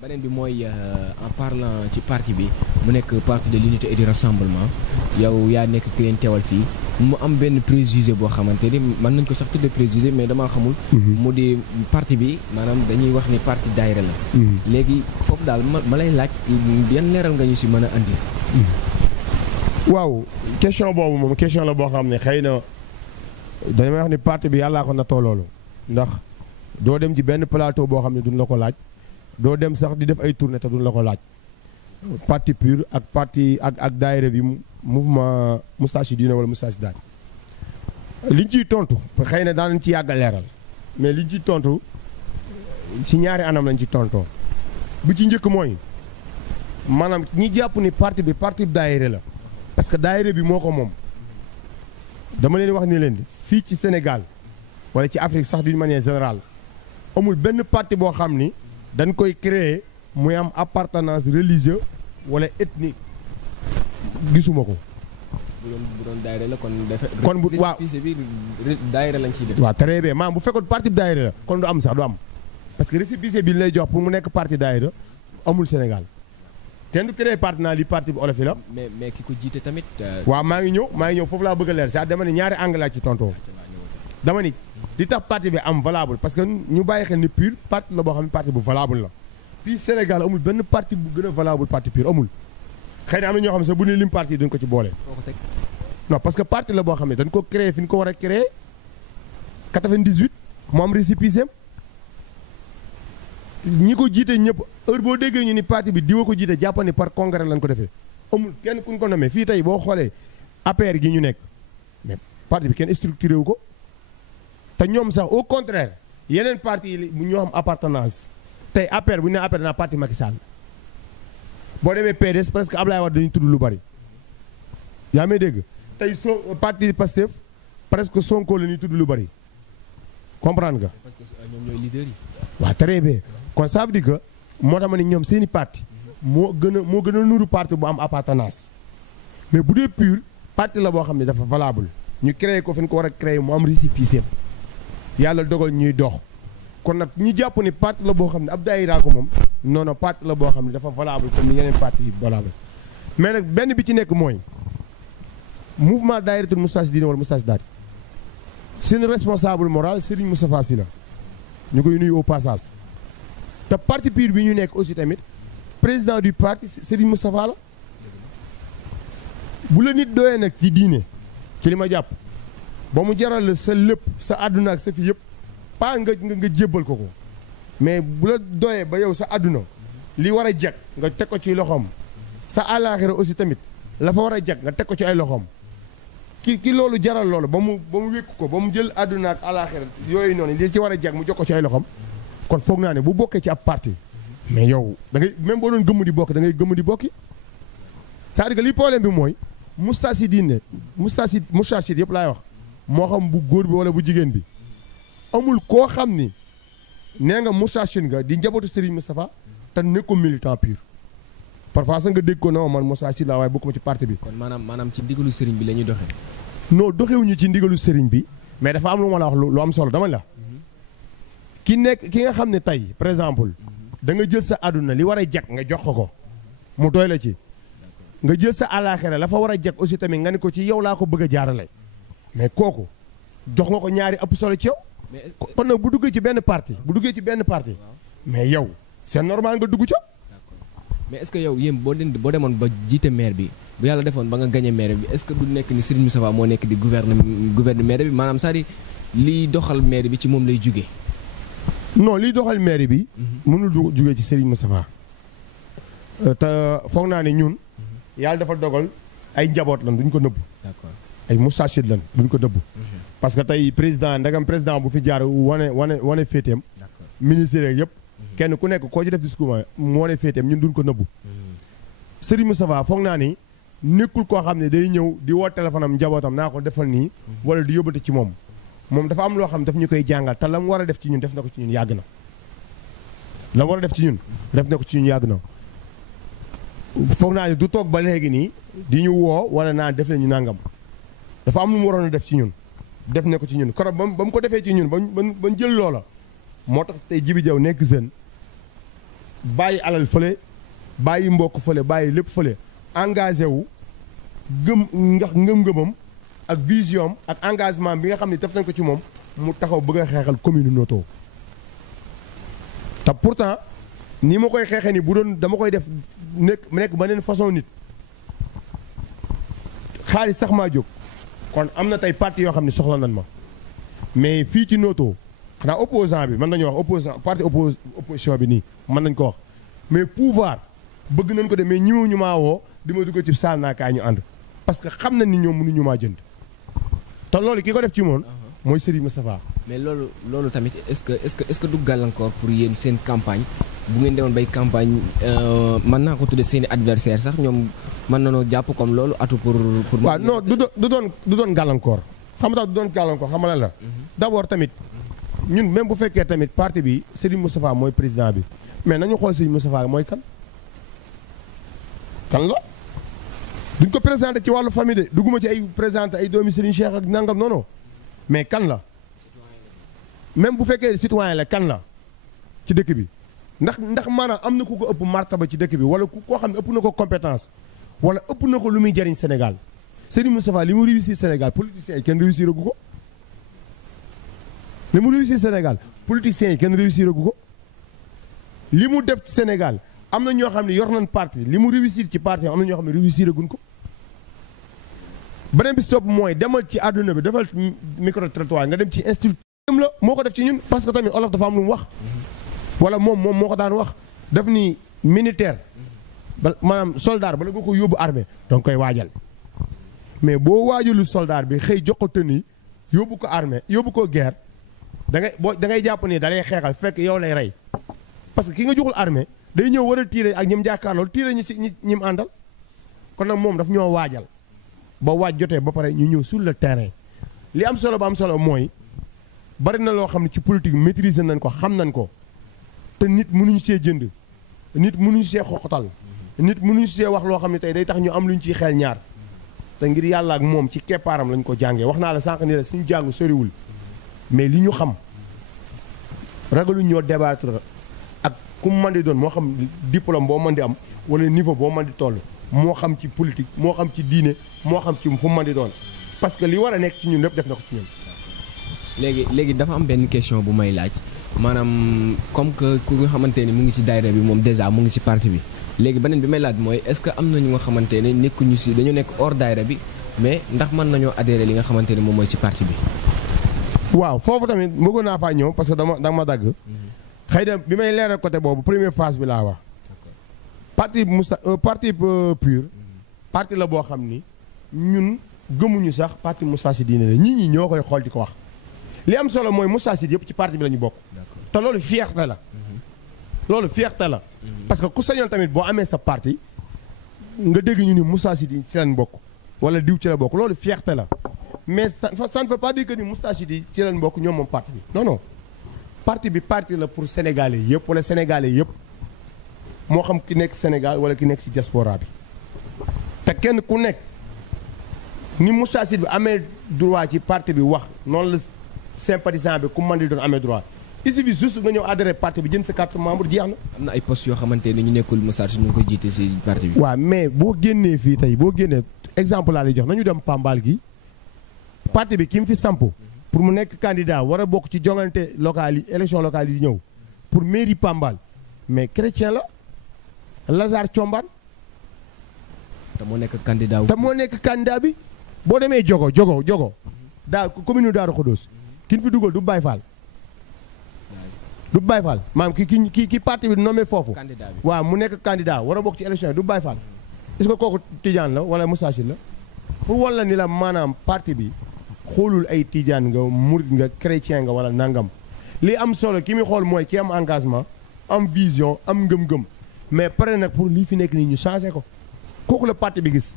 beneen bi mooy en parlant ci parti bi mu nekk parti de l'unité et du rassemblement yow yaa nekk ki leen teewal fii mu am benn préjugé boo xamante ni mën nañ ko sax tudde préjugé mais damaa xamul. mu di parti bi maanaam dañuy wax ni parti daayira la. léegi foofu daal ma lay laaj yan leeral nga ñu si mën a andi. waaw question boobu moom question la boo xam ne xëy na dañuy wax ni parti bi yàllaa ko nattoo loolu ndax doo dem ci benn plateau boo xam ne duñ la ko laaj. doo dem sax di def ay tournée te duñ la ko laaj parti PUR ak parti ak daayira bi mouvement Moustarchidine wala Moustarchidaty liñ ciy tontu xëy na daan ci yàgg a leeral mais liñ ciy tontu ci ñaari anam lañ ci tontoo bu ci njëkk mooy maanaam ñi jàpp ni parti bi daayira la parce que daayira bi moo ko moom dama leen wax ni leen fii ci Sénégal wala ci Afrique sax d'une manière générale amul benn parti boo xam ni dañ koy créer muy am appartenance religieuse wala ethnique gisuma ko. bu doon daayira la kon. kon bu waaw bi daayira lañ ciy def. waaw très bien maanaam bu fekkoon parti bi daayira la kon du am sax du am parce que récépissé bi lay jox pour mu nekk parti daayira amul Sénégal kenn du créer parti naa li parti bi olof yi la. mais ki ko jiite tamit. waaw maa ngi ñëw foofu laa bëgg a leer saa dama ne ñaari angle laa ci tontoo dama ni li tax parti bi am valable parce que ñu bàyyi xel ni PUR parti la boo xam ne parti bu valable la fii Sénégal amul benn parti bu gën a valable parti PUR amul xëy na am na ñoo xam ne sax bu ne lim parti duñ ko ci boole. non parce que parti la boo xam ne dañ ko créé fi ñu ko war a créé 98 mu am récépissé ñi ko jiite ñëpp heure boo déggee ñu ni parti bi diwa ko jiite jàpp ni par congrès lañ ko defee amul kenn kuñ ko nommé fii tey boo xoolee APR gi ñu nekk mais parti bi kenn structuré wu ko te ñoom sax au contraire yeneen parti yi ñoo am appartenance tey APR bu ñu nee APR naa parti Macky Sall boo demee PDS presque Ablaye Wade dañuy tudd lu bari yaa may dégg tey parti Pastef presque Sonko la ñuy tudd lu bari comprendre nga. parce que ñoom ñooy leader yi. waaw très bien kon ça veut dire que moo tax ma ni ñoom seeni parti moo gën a nuru parti bu am appartenance mais bu dee pur parti la boo xam ne dafa valable ñu créé ko fi ñu ko war a créé mu am récépissé yàlla dogal ñuy dox kon nag ñu jàpp ni parti la boo xam ne ab daayira ko moom non non parti la boo xam ne dafa valable comme ni yeneen parti yi valable mais nag benn bi ci nekk mooy mouvement daayiratul Moustarchidine wala Moustarchidaty seen responsable moral Serigne Moustapha Sy la ñu koy nuyu au passage te parti PUR bi ñu nekk aussi tamit président du parti Serigne Moustapha la bu la nit doyee nag ci diine ci li ma jàpp ba mu jaral la sa lépp sa àdduna ak sa fi yëpp pas nga jébbal ko mais bu la doyee ba yow sa àdduna li war a jag nga teg ko ci loxoom sa àllaaxira aussi tamit la fa war a jag nga teg ko ci ay loxoom ki loolu jaral loolu ba mu wékku ko ba mu jël àdduna ak àllaaxira yooyu noonu li ci war a jag mu jox ko ci ay loxoom kon foog naa ne bu bokkee ci ab parti mais yow da ngay même boo doon gëmm di bokk da ngay gëmm di bokki c'est-à-dire que li problème bi mooy Moustarchidine Moustarchid yëpp laay wax moo xam bu góor bi wala bu jigéen bi amul koo xam ni nee nga Moustarchid nga di njabootu Serigne Moustapha te nekkul militant pur parfois sax nga dégg ko non man Moustarchid laa waaye bokkuma ci parti bi. kon maanaam ci ndigalu Serigne bi la ñuy doxee. non doxewuñu ci ndigalu Serigne bi mais dafa am lu ma la wax lu am solo dama la ki nga xam ne tey par exemple da nga jël sa àdduna li war a jag nga jox ko mu doy la ci nga jël sa àllaaxira la fa war a jag aussi tamit nga ne ko ci yow laa ko bëgg a jaarale mais kooku jox nga ko ñaari ëpp solo ci yow. kon nag bu duggee ci benn parti mais yow c'est normal nga dugg ca. mais est-ce que yow yéen boo demoon ba jiite maire bi bu yàlla defoon ba nga gagné maire bi est-ce que du nekk ni Serigne Moustapha moo nekk di gouverner maire bi maanaam c'est-à-dire liy doxal maire bi ci moom lay jugee. non liy doxal maire bi. mënul jugee ci Serigne Moustapha. te foog naa ne ñun. yàlla dafa dogal ay njaboot lan duñ ko nëbb. d'accord ay Moustarchid lan duñ ko nëbb. parce que tey ndagam président bu fi jaar wane féeteem. ministère yeeg yëpp. kenn ku nekk koo ci def discours mu wane féeteem ñun duñ ko nëbbu. Serigne Moustapha foog naa ni nekkul koo xam ne day ñëw di woo téléphone am njabootam naa ko defal nii. wala di yóbbate ci moom. moom dafa am loo xam daf ñu koy jàngal te la mu war a def ci ñun def na ko ci ñun yàgg na. la mu war a def ci ñun def na ko ci ñun yàgg na. foog naa ne du toog ba léegi nii di ñu woo wala naa def ñu nangam dafa am lu mu waroon a def ci ñun def na ko ci ñun korog ba mu ko defee ci ñun ba jël loola moo tax tey Djibi Diaw nekk jeune bàyyi alal fële bàyyi mbokk fële bàyyi lépp fële engagé wu ngëm-ngëmam ak vision ak engagement bi nga xam ne def nañ ko ci moom mu taxaw bëgg a xeexal commune Noto te pourtant ni ma koy xeexee ni bu doon dama koy def nekk beneen façon nit xaalis sax maa jóg kon am na tey parti yoo xam ne soxla nan ma mais fii ci Noto xanaa opposant bi mën nañu wax opposant parti opposition bi nii mën nañ ko wax mais pouvoir bëgg nañ ko de mais ñëwuñu maa woo di ma dugg ci saal naa kaay ñu ànd parce que xam na ni ñoom mënuñu maa jënd te loolu ki ko def ci moom mooy Serigne Moustapha. mais loolu tamit est-ce que du gàllankoor pour yéen seen campagne bu ngeen demoon bay campagne mën naa ko tudde seen i adversaire sax ñoom mën nañoo jàpp comme loolu atu pour. waaw non du doon gàllankoor xam nga du doon gàllankoor xam nga la d'abord tamit ñun même bu fekkee tamit parti bi Serigne Moustapha mooy président bi mais nañu xool Serigne Moustapha mooy kan la duñ ko présenté ci wàllu famille de dugguma ci ay présenté ay doomi Serigne Cheikh ak nangam non mais kan la même bu fekkee citoyen la kan la ci dëkk bi ndax maanaam am na ku ko ëpp martaba ci dëkk bi wala koo xam ne ëpp na ko compétence wala ëpp na ko lu muy jariñ Sénégal Serigne Moustapha li mu réussir Sénégal politiciens yi kenn réussir gu ko li mu réussir Sénégal politiciens yi kenn réussir gu ko li mu def ci Sénégal am na ñoo xam ne yor nañ parti li mu réussir ci parti am na ñoo xam ne réussir guñ ko beneen bi stop mooy demal ci àdduna bi defal micro trottoir nga dem ci institut la moo ko def ci ñun parce que tamit olof dafa am lu mu wax wala moom moo ko daan wax daf ni militaire ba maanaam soldat bala nga ko yóbbu armée donc koy waajal mais boo waajalu soldat bi xëy jox ko tenue yóbbu ko armée yóbbu ko guerre da ngay jàpp ni da lay xeexal fekk yow lay rey parce que ki nga joxul armée day ñëw war a tiire ak ñim jàkkaarlool tiire ñi si ñim àndal kon nag moom daf ñoo waajal ba waaj jotee ba pare ñu ñëw sur le terrain li am solo ba am solo mooy bari na loo xam ne ci politique maîtriser nañ ko xam nañ ko te nit mënuñu see jënd nit mënuñu see xoxotal nit mënuñu see wax loo xam ne tey day tax ñu am luñ ciy xel ñaar te ngir yàlla ak moom ci keppaaram lañ ko jàngee wax naa la sànq ni la suñu jàng soriwul mais li ñu xam ragaluñ ñoo débattre ak ku mu mën di doon moo xam diplôme boo mën di am wala niveau boo mën di toll moo xam ci politique moo xam ci diine moo xam ci fu mu mën di doon parce que li war a nekk ci ñun lépp def na ko ci ñun. léegi dafa am benn question bu may laaj maanaam comme que ku nga xamante ni mu ngi ci daayira bi moom déjà mu ngi ci parti bi léegi beneen bi may laaj mooy est-ce que am na ñu nga xamante ne nekkuñu ci dañu nekk hors daayira bi mais ndax mën nañoo adhérer li nga xamante ne moom mooy ci parti bi. waaw foofu tamit bëggoon naa faa ñëw parce que dama dagg. xëy na bi may leeral côté boobu première phase bi laa wax. parti pur parti la boo xam ni ñun gëmuñu sax parti Moustarchidine la ñi ñoo koy xool di ko wax. li am solo mooy Moustarchidine yëpp ci parti bi la ñu bokk. te loolu fierté la. loolu fierté la. parce que ku sañoon tamit boo amee sa parti nga dégg ñu ni Moustarchidine ci lañ bokk wala diw ci la bokk loolu fierté la mais ça ne veut pas dire que ni Moustarchidine ci lañ bokk ñoom moom parti bi non non parti bi parti la pour sénégalais yëpp wala sénégalais yëpp moo xam ki nekk Sénégal wala ki nekk ci diaspora bi te kenn ku nekk ni Moustarchidine bi amee droit ci parti bi wax noonu la sympathisant bi ku mën di doon amee droit il suffit juste nga ñëw adhéré parti bi jënd sa carte membre jeex na. am na ay postes yoo xamante ne ñu nekkul Moustarchidine ñu ngi koy jiite ci parti bi. waaw mais boo génnee fii tey boo génnee exemple laa lay jox nañu dem Pambal gi parti bi ki mu fi samp pour mu nekk candidat war a bokk ci jongante locale yi élection locale yi ñëw pour mairie Pambal mais chrétien la Lazare Thiombane. te moo nekk candidat te moo nekk candidat bi boo demee jogo daa commune Daaru Xudoos ki fi dugal du Baye Fall. du Baye Fall maanaam ki parti bi nommé foofu. waaw mu nekk candidat war a bokk ci élection yi du Baye Fall. est-ce que kooku Tidiane la wala Moustarchidine la pour walla ni la maanaam parti bi xoolul ay Tidiane nga murid nga chrétien nga wala nangam li am solo ki muy xool mooy ki am engagement am vision am ngëm-ngëm mais pare nag pour lii fi nekk nii ñu changé ko kooku la parti bi gis.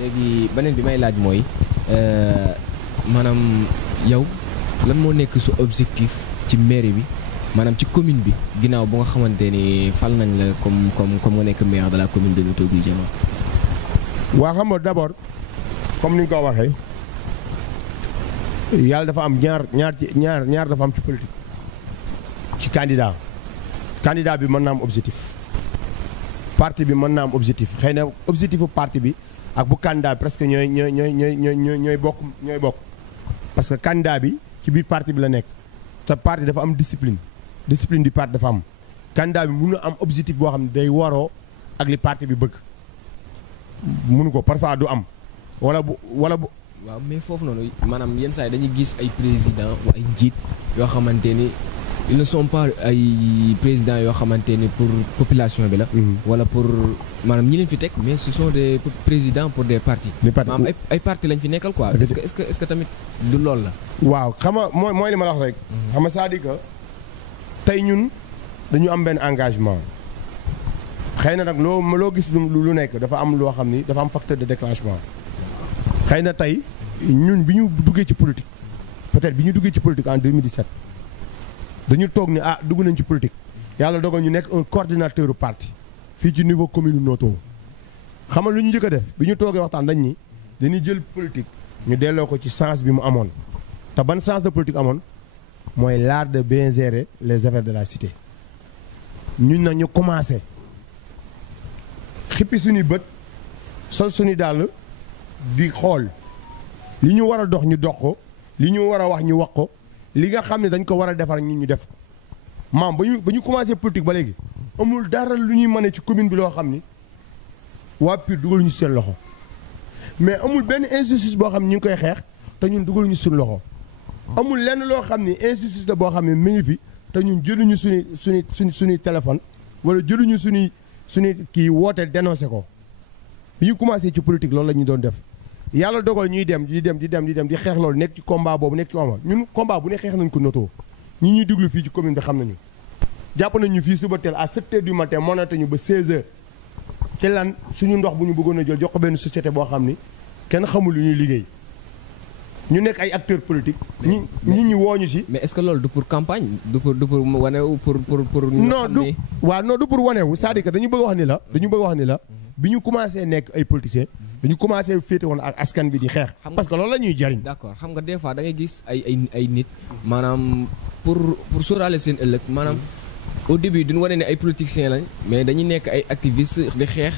léegi beneen bi may laaj mooy maanaam yow lan moo nekk su objectif ci mairie bi maanaam ci commune bi ginnaaw bu nga xamante ni fal nañ la comme nga nekk maire de la commune de Notto Gouye Diama. waa xam nga d'abord comme ni nga ko waxee yàlla dafa am ñaar dafa am ci politique ci candidat bi mën naa am objectif parti bi mën naa am objectif xëy na objectifu parti bi ak bu candidat bi presque ñooy bokk parce que candidat bi ci biir parti bi la nekk te parti dafa am discipline du parti dafa am candidat bi mënu am objectif boo xam ne day waroo ak li parti bi bëgg mënu ko parfois du am wala bu waaw mais foofu noonu maanaam yenn saa yi dañuy gis ay président wa ay njiit yoo xamante ni ils ne sont pas ay présidents yoo xamante ni pour population bi la. wala pour maanaam ñi leen fi teg mais ce sont des présidents pour des partis. maanaam ay partis lañ fi nekkal quoi. est-ce que tamit du loolu la. waaw xam nga mooy li ma la wax rek. xam nga c'est-à-dire que tey ñun dañu am benn engagement xëy na nag loo gis lu nekk dafa am loo xam ni dafa am facteur de déclenchement xëy na tey ñun bi ñu duggee ci politique peut-être bi ñu duggee ci politique en 2017. dañu toog ni dugg nañ ci politique yàlla dogal ñu nekk un coordinateur du parti fii ci niveau commune Notto xam nga lu ñu njëkk a def bi ñu toogee waxtaan dañ ni dañuy jël politique ñu delloo ko ci sens bi mu amoon te ban sens de politique amoon mooy l'art de bien gérer les affaires de la cité ñun nag ñu commencé xippi suñuy bët sol suñu dàll di xool li ñu war a dox ñu dox ko li ñu war a wax ñu wax ko li nga xam ne dañ ko war a defar ñun ñu def ko maam ba ñu commencé politique ba léegi amul dara lu ñuy mën ci commune bi loo xam ni waa PUR dugal ñu seen loxo mais amul benn injustice boo xam ne ñu ngi koy xeex te ñun dugaluñu suñu loxo amul lenn loo xam ni injustice la boo xam ne mi ngi fi te ñun jëluñu suñuy téléphone wala jëluñu suñuy kii woote dénoncé ko bi ñu commencé ci politique loolu la ñu doon def yàlla dogal ñuy dem di xeex loolu nekk ci combat boobu nekk ci ñun combat bu ne xeex nañ ko noto ñi ñuy déglu fii ci commune bi xam nañu jàpp nañu fii suba teel à 7 heures du matin monate ñu ba 16 heures ci lan suñu ndox bu ñu bëggoon a jël jox ko benn société boo xam ni kenn xamul lu ñuy liggéey ñu nekk ay acteurs politiques. ñi wooñu si. mais est-ce que loolu du pour campagne du pour wanewu pour. non du waaw non du pour wanewu c'est-à-dire que dañu bëgg wax ni la. bi ñu commencé nekk ay politiciens. dañu commencé féete woon ak askan bi di xeex. parce que loolu la ñuy jariñ. d'accord xam nga des fois da ngay gis ay nit maanaam pour sóoraale seen ëllëg maanaam au début duñu wane ne ay politiciens lañ mais dañuy nekk ay activistes di xeex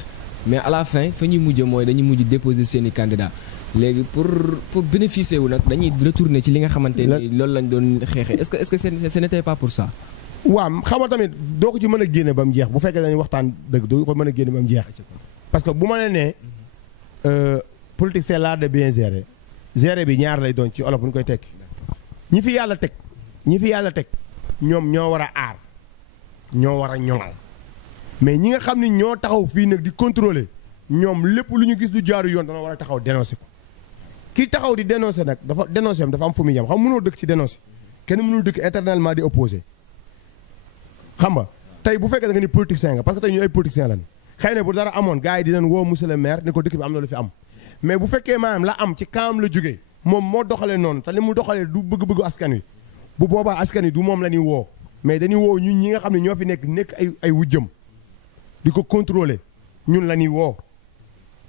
mais à la fin fa ñuy mujj mooy dañuy mujj déposer seen i candidats. léegi pour bénéficier wu nag dañuy retourner ci li nga xamante ni loolu lañ doon xeexee est-ce que ce n'était pas pour ça. waaw xam nga tamit doo ko ci mën a génne ba mu jeex bu fekkee dañuy waxtaan dëgg doo ko mën a génne ba mu jeex. parce que bu ma nee politique c'est l'art de bien gérer gérer bi ñaar lay doon ci olof bu ñu koy tekki ñi fi yàlla teg ñoom ñoo war a aar ñoo war a ñoŋal mais ñi nga xam ni ñoo taxaw fii nag di contrôler ñoom lépp lu ñu gis du jaaru yoon dana war a taxaw dénoncer ko. kii taxaw di dénoncer nag dafa am fu muy yam xam mënoo dëkk ci dénoncer kenn mënul dëkk éternellement di opposer xam nga tey bu fekkee da nga ni politicien nga parce que tey ñu ay politicien lan xëy na bu dara amoon gars yi dinañ woo monsieur le maire ne ko dëkk bi am na lu fi am mais bu fekkee maanaam la am ci kaam la jógee moom moo doxalee noonu te li mu doxalee du bëgg-bëggu askan wi bu boobaa askan wi du moom la ñuy woo mais dañuy woo ñun ñi nga xam ne ñoo fi nekk ay wujjëm di ko contrôler ñun la ñuy woo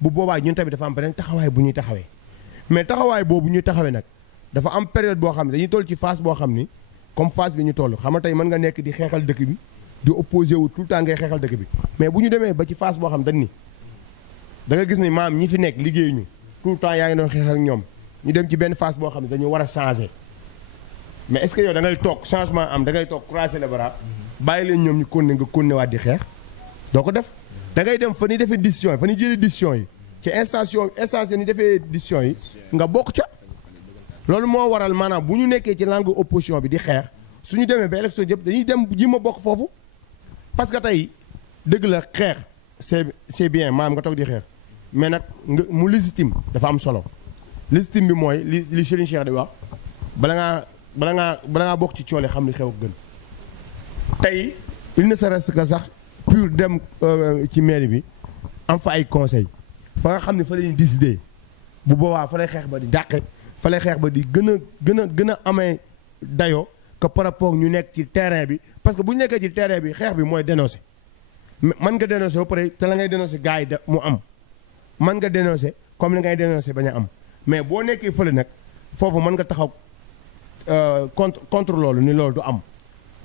bu boobaa ñun tamit dafa am beneen taxawaay bu ñuy taxawee mais taxawaay boobu ñuy taxawee nag dafa am période boo xam ne dañuy toll ci phase boo xam ni comme phase bi ñu toll xam nga tey mën nga nekk di xeexal dëkk bi di opposé wu tout le temps ngay xeexal dëkk bi mais bu ñu demee ba ci phase boo xam dañ ni da nga gis ni maam ñi fi nekk liggéeyuñu tout le temps yaa ngi doon xeex ak ñoom ñu dem ci benn phase boo xam ne dañu war a changer mais est-ce que yow da ngay toog changement am da ngay toog croiser les bras bàyyi leen ñoom ñu continuer nga continuer waat di xeex doo ko def da ngay dem fa ñuy defee décision yi fa ñuy jëlee décision yi ci instance yi ñu defee décision yi nga bokk ca loolu moo waral maanaam bu ñu nekkee ci langue opposition bi di xeex suñu demee ba élection yëpp dañuy dem ji ma bokk foofu parce que tey dëgg la xeex c'est bien maanaam nga toog di xeex mais nag nga mu légitime dafa am solo légitime bi mooy li Serigne Cheikh di wax bala ngaa bokk ci coole xam li xew ak gën tey il ne serait-ce que sax pour dem ci mairie bi am fa ay conseil fa nga xam ne fa la ñuy décider bu boobaa fa lay xeex ba di dàqe fa lay xeex ba di gën a amee dayoo que par rapport ñu nekk ci terrain bi parce que bu ñu nekkee ci terrain bi xeex bi mooy dénoncer mën nga dénoncer ba pare te la ngay dénoncer gars yi mu am mën nga dénoncer comme li ngay dénoncer bañ a am mais boo nekkee fële nag foofu mën nga taxaw contre loolu ni loolu du am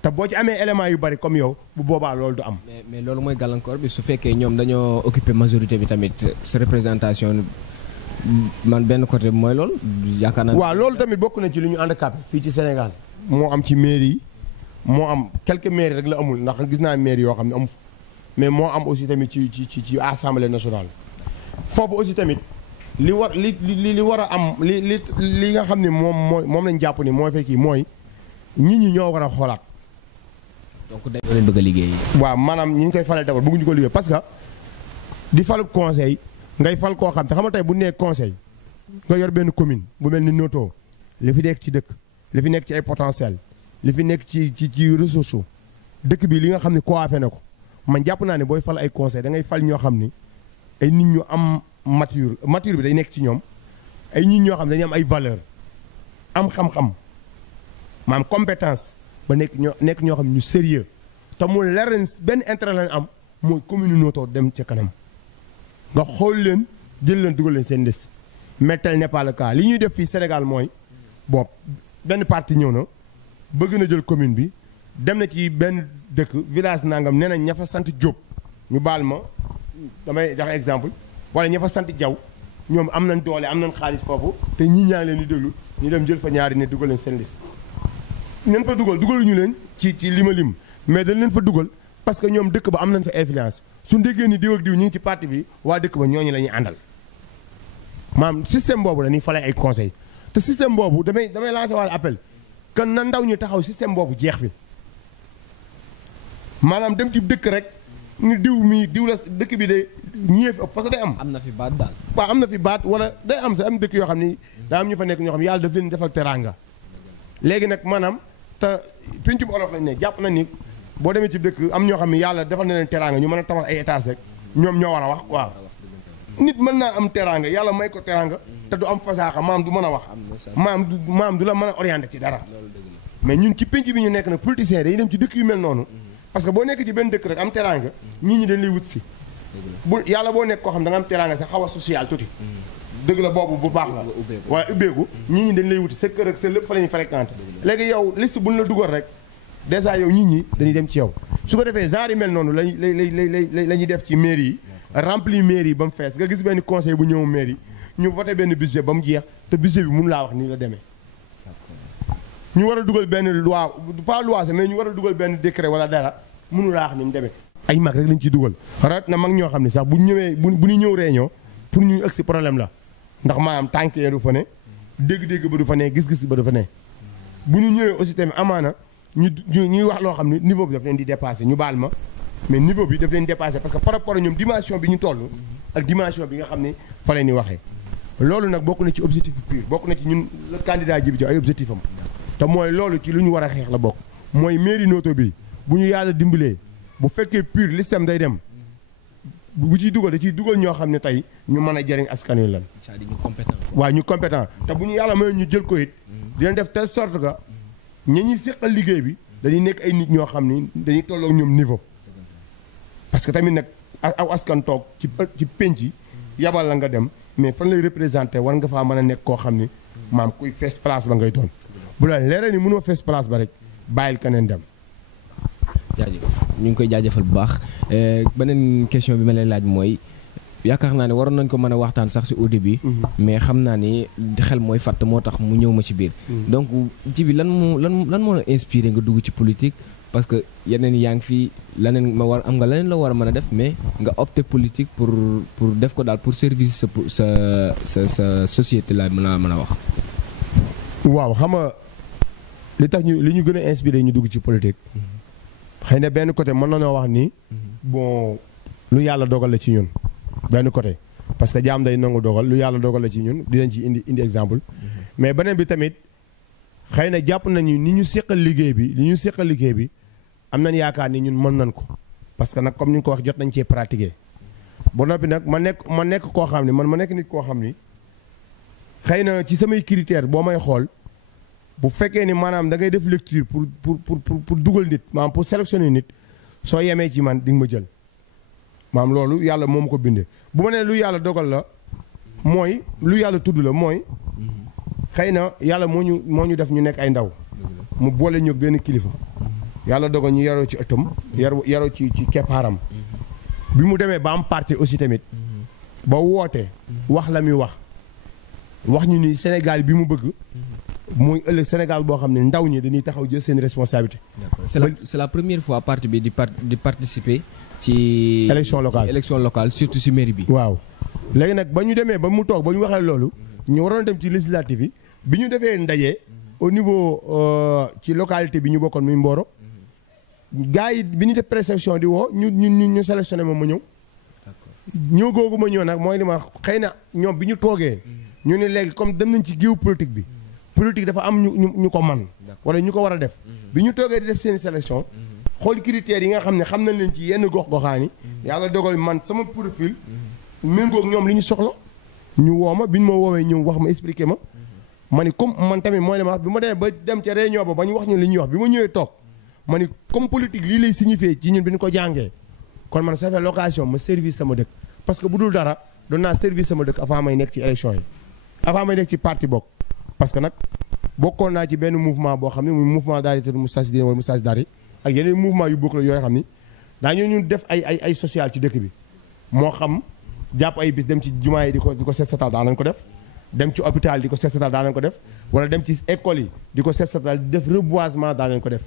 te boo ci amee éléments yu bari comme yow bu boobaa loolu du am. mais loolu mooy gàllankoor bi su fekkee ñoom dañoo occuper majorité bi tamit sa représentation man benn côté bi mooy loolu yaakaar naa. waaw loolu tamit bokk na ci li ñu handicapé fii ci Sénégal moo am ci mairie yi moo am quelques mairies rek la amul ndax gis naa mairie yoo xam ne amu fa mais moo am aussi tamit ci assemblée nationale. foofu aussi tamit li war a am li nga xam ne moom lañ jàpp ni mooy fekki mooy nit ñi ñoo war a xoolaat. donc dañoo leen bëgg a liggéey. waaw maanaam ñi ñu koy faral d'abord bëgguñu ko liggéey parce que di fal conseil ngay fal koo xam te xam nga tey bu nee conseil nga yor benn commune bu mel ni Noto li fi nekk ci dëkk li fi nekk ci ay potentiel li fi nekk ci ressource dëkk bi li nga xam ne coiffé na ko man jàpp naa ne booy fal ay conseil da ngay fal ñoo xam ni ay nit ñu am mature bi day nekk ci ñoom ay nit ñoo xam ne dañuy am ay valeur am xam-xam maam compétence ba nekk ñoo xam ñu sérieux te mu leer benn intérêt lañ am mooy commune Noto dem ca kanam nga xool leen jël leen dugal leen seen liste mais tel n'est pas le cas li ñuy def fii Sénégal mooy bon benn parti ñëw na bëgg na jël commune bi dem na ci benn dëkk village nangam nee nañ ña fa sant Diop ñu baal ma damay joxe exemple wala ña fa sant Diaw ñoom am nañ doole am nañ xaalis foofu te ñii ñaa ngi leen di déglu ñu dem jël fa ñaari ne dugal leen seen liste. ñeen fa dugaluñu leen ci li ma lim mais dañ leen fa dugal parce que ñoom dëkk ba am nañ fa influence suñ déggee ni diw ak diw ñu ngi ci parti bi waa dëkk ba ñooñu la ñuy àndal maam système boobu la ñuy falee ay conseil te te système boobu damay lancer wàllu appel kon na ndaw ñu taxaw système boobu jeex fi maanaam dem ci dëkk rek ñu diw la dëkk bi de ñëwee fi ëpp parce que day am. am na fi baat daal. waaw am na fi baat wala day am sa am dëkk yoo xam ni daa am ñu fa nekk ñoo xam yàlla daf leen defal teraanga léegi nag maanaam te pencum olof lañ ne jàpp na ni boo demee ci dëkk am ñoo xam ne yàlla defal na leen teraanga ñu mën a tabax ay étage rek ñoom ñoo war a wax quoi. nit mën naa am teraanga yàlla may ko teraanga te du am fasaaxa maam du mën a wax maam du la mën a orienté ci dara mais ñun ci penc bi ñu nekk nag politiciens dañuy dem ci dëkk yu mel noonu parce que boo nekk ci benn dëkk rek am teraanga ñii ñi dañ lay wut si bu yàlla boo nekk koo xam da nga am teraanga sax xaw a social tuuti dëgg la boobu bu baax la waaye ubbeeku ñii ñi dañ lay wuti sa kër ak sa lépp fa la ñuy fréquenté léegi yow liste buñ la dugal rek dèjà yow ñii ñi dañuy dem ci yow su ko defee genre yu mel noonu la ñuy def ci mairie yi rempli mairie yi ba mu fees nga gis benn conseil bu ñëw mairie ñu voté benn budget ba mu jeex te budget bi mun laa wax nii la demee ñu war a dugal benn loi pas loi sax mais ñu war a dugal benn décret wala dara mënu laa wax ni mu demee ay mag rek lañ ciy dugal rawat na mag ñoo xam ne sax bu ñëwee bu ñu ñëw réunion pour ñu ëgg si problème la ndax maanaam tànk ya du fa ne dégg-dégg ba du fa ne gis-gis ba du fa ne bu ñu ñëwee aussi tamit amaana ñuy wax loo xam ne niveau bi daf leen di dépassé ñu baal ma mais niveau bi daf leen dépassé parce que par rapport ak ñoom dimension bi ñu toll ak dimension bi nga xam ne fa leen di waxee loolu nag bokk na ci objectif pur bokk na ci ñun le candidat Djibi Diaw ay objectif am te mooy loolu ci lu ñu war a xeex la bokk mooy mairie Notto bi bu ñu yàlla dimbalee bu fekkee pur listam day dem bu ciy dugal da ciy dugal ñoo xam ne tey ñu mën a jëriñ askan wi lan waaw ñu compétent te bu ñu yàlla may ñu jël ko it dina def telle sorte que ña ñuy séqal liggéey bi dañuy nekk ay nit ñoo xam ni dañuy tolloog ñoom niveau parce que tamit nag aw askan toog ci penc yi yabal la nga dem mais fan lay représenté war nga faa mën a nekk koo xam ni maam kuy fees place ba ngay doon bu la leeree ni mënoo fees place ba rek bàyyil keneen dem. jaajëf ñu ngi koy jaajëfal bu baax beneen question bi ma lay laaj mooy yaakaar naa ne waroon nañ ko mën a waxtaan sax si au début mais xam naa ni xel mooy fàtt moo tax mu ñëw ma ci biir. donc Djibi lan moo la inspiré nga dugg ci politique. parce que yeneen yaa ngi fii leneen ma war am nga leneen la war a mën a def mais nga opté politique pour def ko daal pour service sa société la mën a wax. waaw xam nga li tax li ñu gën a inspiré ñu dugg ci politique. xëy na benn côté mën nañoo wax ni. bon lu yàlla dogal la ci ñun. benn côté parce que jaam day nangu dogal lu yàlla dogal la ci ñun dinañ ci indi exemple. mais beneen bi tamit xëy na jàpp nañu ni ñu seqal liggéey bi. am nañ yaakaar ni ñun mën nañ ko parce que nag comme ni nga ko wax jot nañ cee pratiquer ba noppi nag ma nekk koo xam ne ma nekk nit koo xam ni xëy na ci samay critères boo may xool bu fekkee ni maanaam da ngay def lecture pour dugal nit maanaam pour sélectionner nit soo yemee ci man di nga ma jël maanaam loolu yàlla moo ma ko bindee bu ma nee lu yàlla dogal la mooy lu yàlla tudd la mooy xëy na yàlla moo ñu def ñu nekk ay ndaw mu boole ñu benn kilifa. yàlla dogal ñu yaroo ci ëttam yaroo ci keppaaram bi mu demee ba am parti aussi tamit ba woote wax la muy wax ñu ni Sénégal bi mu bëgg muy ëllëg Sénégal boo xam ne ndaw ñi dañuy taxaw jël seen responsabilité. C'est la première fois parti bi di participer ci élection locale surtout ci mairie bi. waaw léegi nag ba ñu demee ba mu toog ba ñu waxee loolu ñu waroon dem ci législative yi bi ñu defee ndaje au niveau ci localité bi ñu bokkoon muy Mboro. gars yi bi ñu def présélection di woo ñu sélectionné ma ñëw. ñëw googu ma ñëw nag mooy li ma xëy na ñoom bi ñu toogee. ñu ne léegi comme dem nañ ci géew politique bi. politique dafa am ñu ko man wala ñu ko war a def. bi ñu toogee di def seen sélection. xool critères yi nga xam ne xam nañ leen ci yenn gox-goxaan yi. yàlla dogal man sama profil. méngoog ñoom li ñu soxla. ñu woo ma bi ñu ma woowee ñëw wax ma expliqué ma. ma ni comme man tamit mooy li ma wax bi ma demee ba dem ca réunion ba ñu wax ñu li ñuy wax bi ma ñëwee toog. ma ni comme politique lii lay signifié ci ñun bi ñu ko jàngee kon man ça fait l'occasion ma service sama dëkk parce que bu dul dara doon naa service sama dëkk avant may nekk ci élection yi avant may nekk ci parti bokk parce que nag bokkoon naa ci benn mouvement boo xam ne muy mouvement Daahiratoul Moustarchidine wala Moustarchidaty ak yeneen mouvement yu bokk la yooyu xam ni daañoo ñu def ay social ci dëkk bi moo xam jàpp ay bis dem ci jumaa yi di ko set setal daa nañ ko def dem ci hôpital di ko set setal daa nañ ko def wala dem ci école yi di ko set setal di def reboisement daa nañ ko def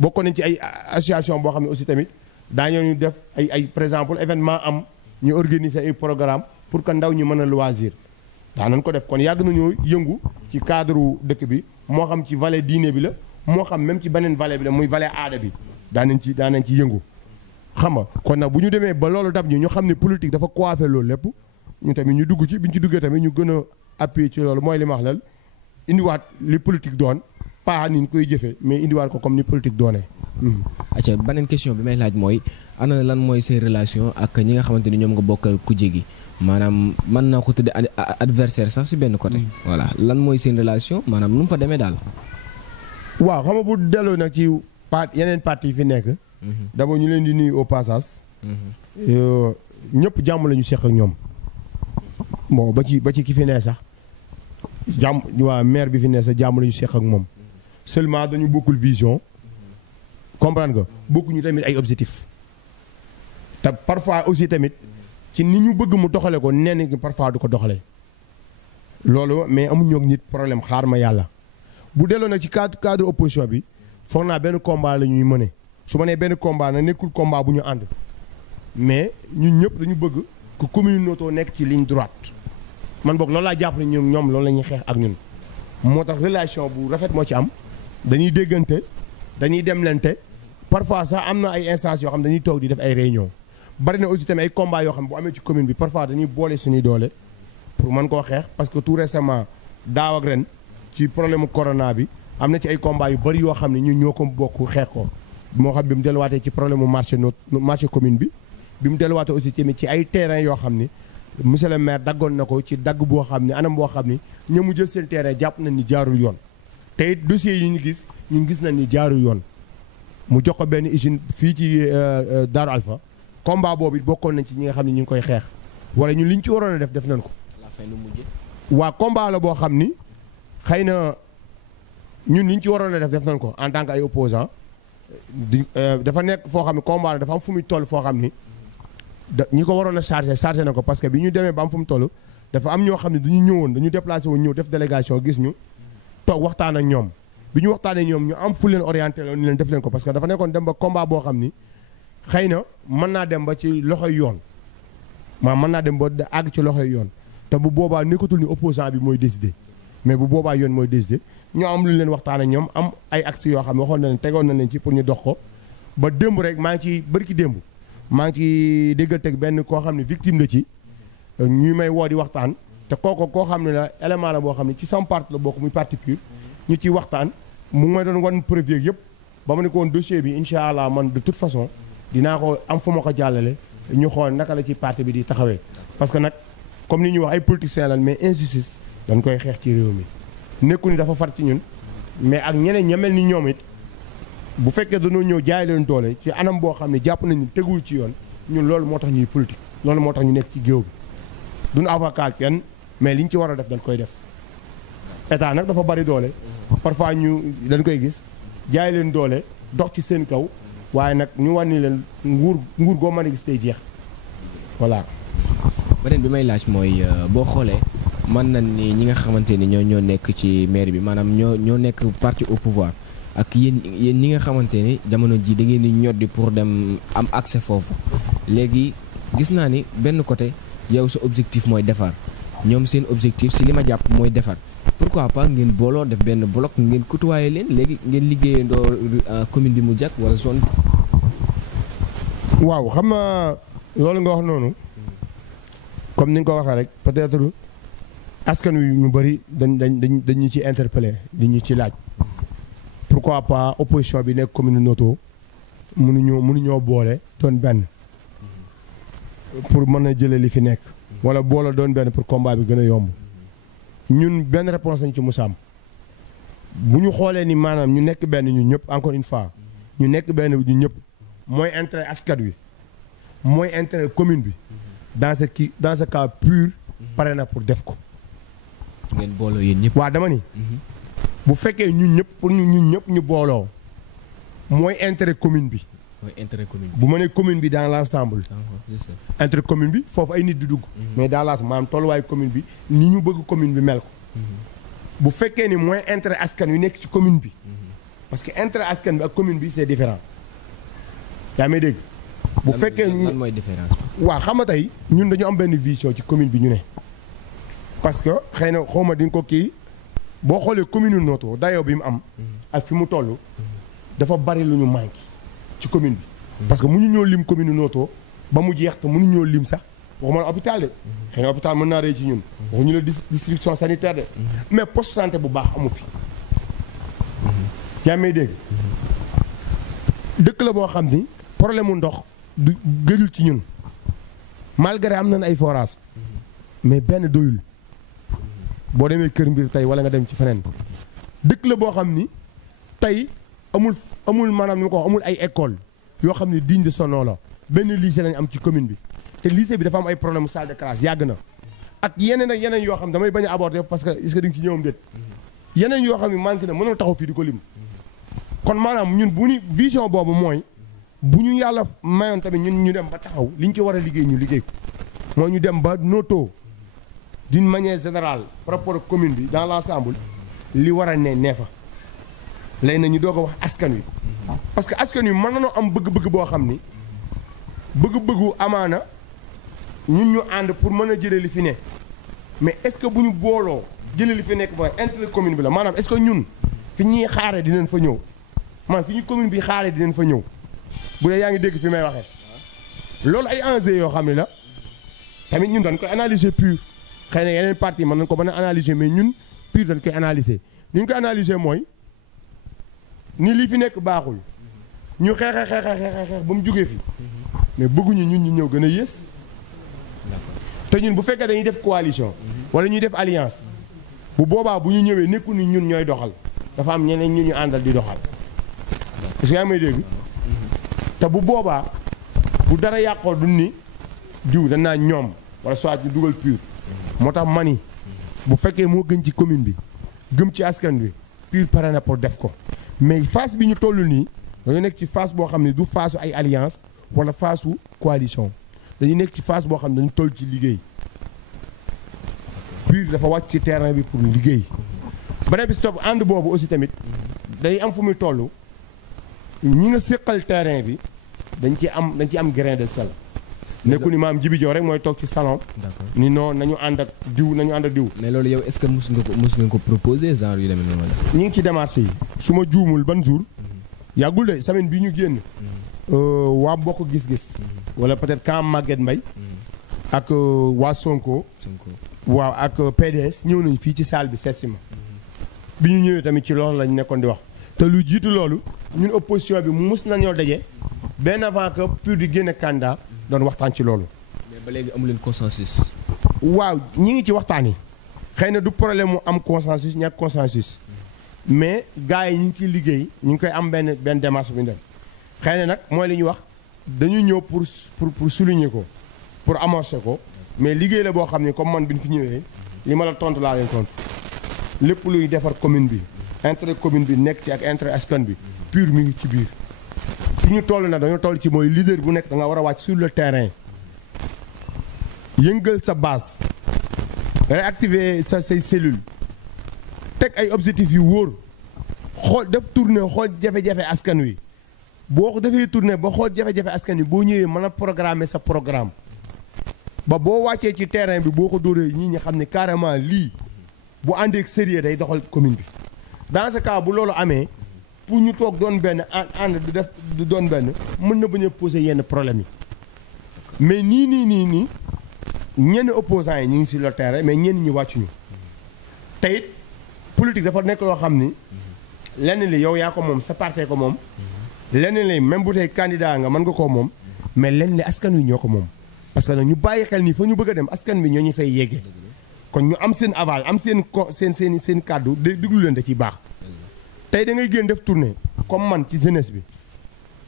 bokkoon nañ ci ay association boo xam ne aussi tamit daañoo ñu def ay par exemple événement am ñu organiser ay programme pour que ndaw ñi mën a loisir daa nañ ko def kon yàgg nañoo yëngu ci cadre dëkk bi moo xam ci vallée diine bi la moo xam même ci beneen vallée bi la muy vallée aada bi daanañ ci yëngu xam nga kon nag bu ñu demee ba loolu dab ñu xam ne politique dafa coiffé loolu lépp ñu tamit ñu dugg ci bi ñu ci duggee tamit ñu gën a appuyer ci loolu mooy li ma wax lal indiwaat li politique doon pas ni ñu koy jëfee mais indiwaat ko comme ni politique doonee. acca beneen question bi may laaj mooy ana lan mooy say relation ak ñi nga xamante ni ñoom nga bokkal kujje gi maanaam mën naa ko tudde adversaire sax si benn côté. voilà lan mooy seen relation maanaam nu mu fa demee daal. waaw xam nga bu delloo nag ci yeneen parti yi fi nekk. d'abord ñu leen di nuyu au passage. ñëpp jàmm la ñu seq ak ñoom. bon ba ci ki fi ne sax jàmm waa maire bi fi ne sax jàmm la ñu seq ak moom. seulement dañu bokkul vision. comprendre nga bokkuñu tamit ay objectifs. te parfois aussi tamit ci ni ñu bëgg mu doxale ko nenn parfois du ko doxalee. loolu mais amuñu ak nit problème xaar ma yàlla. bu delloo nag ci cadre opposition bi foog naa benn combat la ñuy mëne su ma nee benn combat na nekkul combat bu ñu ànd mais ñun ñëpp dañu bëgg que commune Noto nekk ci ligne droite man boog loolu laa jàpp ne ñoom loolu la ñuy xeex ak ñun. moo tax relation bu rafet moo ci am dañuy déggante dañuy demlante parfois sax am na ay instances yoo xam dañuy toog di def ay réunion bari na aussi tamit ay combat yoo xam bu amee ci commune bi parfois dañuy boole suñuy doole pour mën koo xeex parce que tout récemment daaw ak ren. ci problème corona bi am na ci ay combat yu bëri yoo xam ne ñun ñoo ko bokk xeex ko moo xam bi mu delluwaatee ci problème mu marché commune bi mu delluwaatee aussi tamit ci ay terrain yoo xam ni monsieur le maire daggoon na ko ci dagg boo xam ne anam boo xam ni ña mu jël seen terrain jàpp nañ ni jaarul yoon te it dossiers yi ñu gis ñun gis nañ ni jaarul yoon mu jox ko benn usine fii ci Darou Alpha combat boobu it bokkoon nañ ci ñi nga xam ne ñu ngi koy xeex wala ñun li ñu ci waroon a def nañ ko. waa combat la boo xam ni. xëy na ñun li ñu ci waroon a def nañ ko en tant que ay opposant dafa nekk foo xam ne combat la dafa am fu muy toll foo xam ni ñi ko waroon a chargé na ko parce que bi ñu demee ba am fu mu toll dafa am ñoo xam ne duñu ñëwoon dañu déplacé woon ñëw def délégation gis ñu toog waxtaan ak ñoom bi ñu waxtaanee ñoom ñu am fu leen orienté loon ni leen def leen ko parce que dafa nekkoon dem ba combat boo xam ni xëy na mën naa dem ba ci loxoy yoon mën naa dem ba àgg ci loxoy yoon te bu boobaa nekkatul ni opposant bi mooy décider mais bu boobaa yoon mooy décidé ñoo am lu leen waxtaan ak ñoom am ay axes yoo xam ne waxoon na leen tegoon na leen ci pour ñu dox ko ba démb rek maa ngi ci bërki démb maa ngi ci déggal teg benn koo xam ne victime la ci ñuy may woo di waxtaan te koo xam ne la élément la boo xam ne ci sama parti la bokk muy parti PUR ñu ciy waxtaan mu ngi may doon wan preuve yëpp ba ma ne ko woon dossier bi incha allah man de toute façon dinaa ko am fu ma ko jàllale ñu xool naka la ci parti bi di taxawee parce que nag comme ni ñuy wax ay politiciens lan mais injustice dañ koy xeex ci réew mi nekku ni dafa far ci ñun mais ak ñeneen ñamel ni ñoom it bu fekkee dañoo ñëw jaay leen doole ci anam boo xam ne jàpp nañu tegul ci yoon ñun loolu moo tax ñuy politique loolu moo tax ñu nekk ci géew bi duñu avocat kenn mais liñ ci war a def dañ koy def état nag dafa bari doole parfois ñu dañ koy gis jaay leen doole dox ci seen kaw waaye nag ñu wàññi leen nguur goo mën a gis tey jeex voilà. beneen bi may laaj mooy boo xoolee mën nañ ni ñi nga xamante ni ñoo nekk ci maire bi maanaam ñoo nekk parti au pouvoir ak yéen ñi nga xamante ni jamono ji da ngeen di ñoddi pour dem am accès foofu léegi gis naa ni benn côté yow sa objectif mooy defar ñoom seen objectif si li ma jàpp mooy defar pourquoi pas ngeen booloo def benn bloc ngeen côtoyer leen léegi ngeen liggéeyandoo commune bi mu jàkk wala zone bi. waaw xam nga loolu nga wax noonu comme ni nga ko waxee rek peut-être askan wi ñu bëri dañ ci interpellé di ñu ci laaj pourquoi pas opposition bi nekk commune Noto mënuñoo boole doon benn pour mën a jëlee li fi nekk wala boole doon benn pour combat bi gën a yomb ñun benn réponse lañ ci musaam bu ñu xoolee ni maanaam ñu nekk benn ñun ñëpp encore une fois ñu nekk benn ñun ñëpp mooy intérêt askan wi mooy intérêt commune bi dans ce cas PUR pare na pour def ko. ngeen booloo yéen ñëpp. waaw dama ni. bu fekkee ñun ñëpp pour ñun ñëpp ñu booloo mooy intérêt commune bi. mooy intérêt commune bi bu ma nee commune bi dans l' ensemble. intérêt commune bi foofu ay nit di dugg. mais dans l' ensemble maanaam tolluwaayu commune bi ni ñu bëgg commune bi mel ko. bu fekkee ni mooy intérêt askan wi nekk ci commune bi. parce que intérêt askan bi ak commune bi c' est différent. yaa may dégg. bu fekkee lan mooy différence bi. waaw xam nga tey ñun dañu am benn vision ci commune bi ñu ne. parce que xëy na xaw ma di nga ko kii boo xoolee commune Noto dayoo bi mu am ak fi mu toll dafa bari lu ñu manqué ci commune bi parce que mënu ñoo lim commune Noto ba mu jeex te mënu ñoo lim sax waxuma la hôpital de xëy na hôpital mën naa rëy ci ñun waxuñu la distribution sanitaire de mais poste santé bu baax amu fi yaa may dégg dëkk la boo xam ni problème mu ndox du gëjul ci ñun malgré am nañ ay forage mais benn doyul boo demee Kër Mbir tey wala nga dem ci feneen dëkk la boo xam ni tey amul maanaam ni ma ko wax amul ay école yoo xam ne digne de son nom la benn lycée lañ am ci commune bi te lycée bi dafa am ay problème mu salle de classe yàgg na ak yeneen yoo xam damay bañ a aborder parce que est-ce que di nga ci ñëwam déet yeneen yoo xam ne manqué na mënoo taxaw fii di ko lim kon maanaam ñun bu ñu vision boobu mooy bu ñu yàlla mayoon tamit ñun ñu dem ba taxaw liñ ci war a liggéey ñu liggéey ko mooy ñu dem ba Noto d'une manière générale par rapport ak commune bi dans l'ensemble li war a nee fa léegi na ñu doog a wax askan wi parce que askan wi mën nañoo am bëgg-bëgg boo xam ni bëgg-bëggu amaana ñun ñu ànd pour mën a jëlee li fi ne mais est-ce que bu ñu booloo jëlee li fi nekk mooy intérêt commune bi la maanaam est-ce que ñun fi ñuy xaaree dinañ fa ñëw maanaam fi ñu commune bi xaaree dinañ fa ñëw bu dee yaa ngi dégg fi may waxee loolu ay enjeux yoo xam ne la tamit ñun dañ koy analyser pur xëy na yeneen parti mën nañ ko mën a analyser mais ñun pur dañ koy analyser ni ñu koy analyser mooy ni lii fi nekk baaxul ñu xeex ba mu jógee fi mais bëgguñu ñun ñu ñëw gën a yées te ñun bu fekkee dañuy def coalition wala ñuy def alliance bu boobaa bu ñu ñëwee nekku ni ñun ñooy doxal dafa am ñeneen ñu àndal di doxal est-ce que yaa may dégg te bu boobaa bu dara yàqoo du ni diw danaa ñoom wala soit ñu dugal pur moo tax mani bu fekkee moo gën ci commune bi gëm ci askan bi pur pare na pour def ko mais phase bi ñu toll nii dañu nekk ci phase boo xam ne du phase ay alliance wala phase su coalition dañu nekk ci phase boo xam ne dañu toll ci liggéey pur dafa wàcc ci terrain bi pour liggéey beneen bi stop ànd boobu aussi tamit day am fu muy toll ñi nga séqal terrain bi dañ ci am grain de sel nekku ni maam Jibi Jow rek mooy toog ci salon ni non nañu ànd ak diw mais loolu yow est-ce que mos nga ko proposer genre yu demee noonu ñi ngi ci démarche yi su ma juumul ban jour yàggul de semaine bi ñu génn waa bokk gis-gis wala peut-être quand Maguette Mbaye ak waa Sonko waaw ak PDS ñëw nañ fii ci salle bi seetsi ma bi ñu ñëwee tamit ci loolu lañ nekkoon di wax te lu jiitu loolu ñun opposition bi mus nañoo daje benn avant que pur di génne candidat doon waxtaan ci loolu. mais ba léegi amu leen consensus. waaw ñi ngi ci waxtaan yi xëy na du problème mu am consensus ñàkk consensus mais gars yi ñu ngi ciy liggéey ñu ngi koy am benn démarche bu ñu dem xëy na nag mooy li ñuy wax dañu ñëw pour souligner ko pour amorcer ko mais liggéey la boo xam ne comme man bi ñu fi ñëwee li ma la tontu laa leen tontu lépp luy defar commune bi intérêt commune bi nekk ci ak intérêt askan bi pur mi ngi ci biir. fi ñu toll nag dañoo toll ci mooy leader bu nekk da nga war a wàcc sur le terrain yëngal sa base réactiver say cellules teg ay objectifs yu wóor xool def tournée xool jafe-jafe askan wi boo ko defee tournée ba xool jafe-jafe askan wi boo ñëwee mën a programmer sa programme ba boo wàccee ci terrain bi boo ko dóoree ñii ñi xam ne carrément lii bu àndee ak sérieux day doxal commune bi dans ce cas bu loolu amee pour ñu toog doon benn ànd di doon benn mën na bañ a poser yenn problème yi mais nii ñenn opposants yi ñu ngi sur le terrain mais ñenn ñi wàccuñu te it politique dafa nekk loo xam ni lenn li yow yaa ko moom sa parti ko moom lenn li même bu tey candidat nga mën nga koo moom mais lenn li askan wi ñoo ko moom parce que nag ñu bàyyi xel ni fa ñu bëgg a dem askan wi ñoo ñu fay yeggee kon ñu am seen aval am seen kàddu déglu leen da ciy baax tey da ngay génn def tournée comme man ci jeunesse bi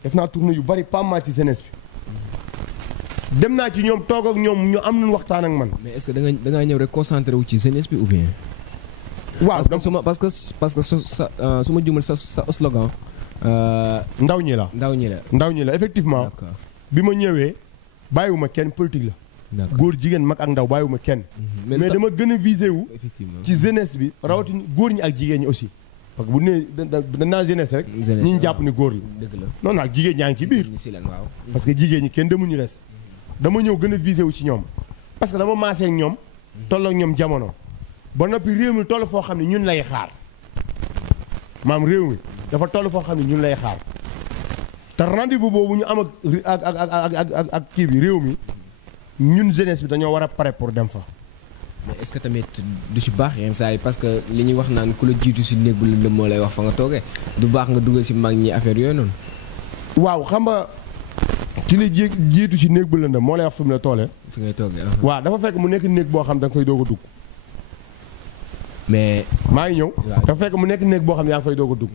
def naa tournée yu bari pas mal ci jeunesse bi dem naa ci ñoom toog ak ñoom ñu am nañu waxtaan ak man. mais est-ce que da ngaa ñëw rek concentré wu ci jeunesse bi ou bien. waaw parce que su ma jumal sa slogan. ndaw ñi la effectivement. bi ma ñëwee bàyyiwuma kenn politique la. góor jigéen mag ak ndaw bàyyiwuma kenn. mais dama gën a visé wu. ci jeunesse bi rawatina góor ñi ak jigéen ñi aussi. parce que bu nee danaa jeunesse rek. ñi ñu jàpp ni góor la. dëgg la non non ak jigéen ñaa ngi ci biir. parce que jigéen ñi kenn demul ñu des. dama ñëw gën a visé wu ci ñoom parce que dama maasee ak ñoom toll ak ñoom jamono ba noppi réew mi toll foo xam ne ñun lay xaar maam réew mi dafa toll foo xam ne ñun lay xaar te rendez-vous boobu ñu am ak kii bi réew mi ñun jeunesse bi dañoo war a pare pour dem fa. mais est-ce que tamit du ci baax yenn saa yi parce que li ñuy wax naan ku la jiitu ci néeg bu lëndëm moo lay wax fa nga toogee du baax nga dugal ci mag ñi affaire yooyu noonu. waaw xam nga ci li jiitu ci néeg bu lëndëm moo lay wax fi mu la toolee. fi ngay toogee. waaw dafa fekk mu nekk néeg boo xam da nga fay doog a dugg. mais maa ngi ñëw. dafa fekk mu nekk néeg boo xam ne yaa ngi fay doog a dugg.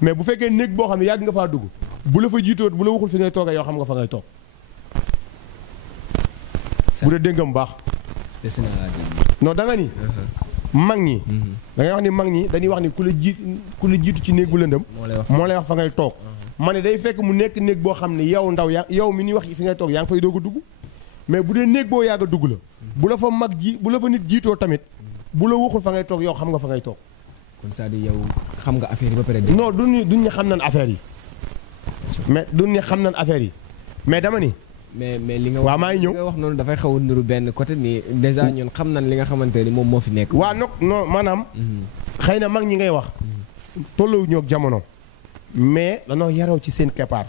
mais bu fekkee néeg boo xam ne yàgg nga faa dugg bu la fa jiitoo bu la waxul fi ngay toogee yoo xam nga fa ngay toog. bu dee dégg nga mu baax. non da nga ni. mag ñi. da ngay wax ni mag ñi dañuy wax ni ku la jiitu ci néeg bu lëndëm. moo lay wax fa ngay toog. ma ne day fekk mu nekk néeg boo xam ne yow ndaw yow mi ni wax fi ngay toog yaa ngi fay doog a dugg. mais bu dee néeg boo yàgg a dugg la. bu la fa mag bu la fa nit jiitoo tamit bu la waxul fa ngay toog yow xam nga fa ngay toog. kon c'est-à-dire yow xam nga affaire yi ba pare. non duñ ne xam nañ affaire yi. mais duñ ne xam nañ affaire yi mais dama ni. mais li nga waaw maa ngi ñëw li nga wax noonu dafay xaw a niru benn côté ni déjà ñun xam nañ li nga xamante ni moom moo fi nekk. waaw non maanaam. xëy na mag ñi ngay wax. tolluwuñu ak jamono. mais dañoo yaroo ci seen keppaar.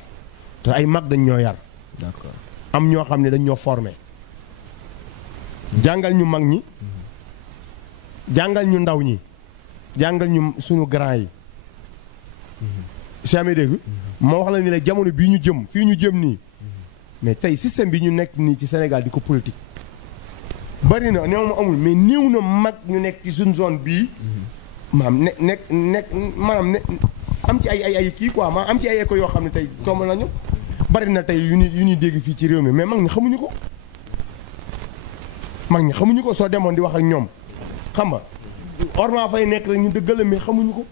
te ay mag dañ ñoo yar. d'accord am ñoo xam ne dañ ñoo formé. jàngal ñu mag ñi. jàngal ñu ndaw ñi. jàngal ñu suñu grand yi. si dégg moo wax la ni la jamono bii ñu jëm fii ñu jëm nii. mais tey système bi ñu nekk nii ci Sénégal di ko politique. bari na néew ma amul mais néew na mag ñu nekk ci suñu zone bii. maanaam maanaam am ci ay kii quoi maanaam am ci ay éco yoo xam ne tey tomb nañu. bari na tey yu ñuy dégg fii ci réew mi mais mag ñi xamuñu ko. mag ñi xamuñu ko soo demoon di wax ak ñoom xam nga orma fay nekk rek ñu dëggal mais xamuñu ko.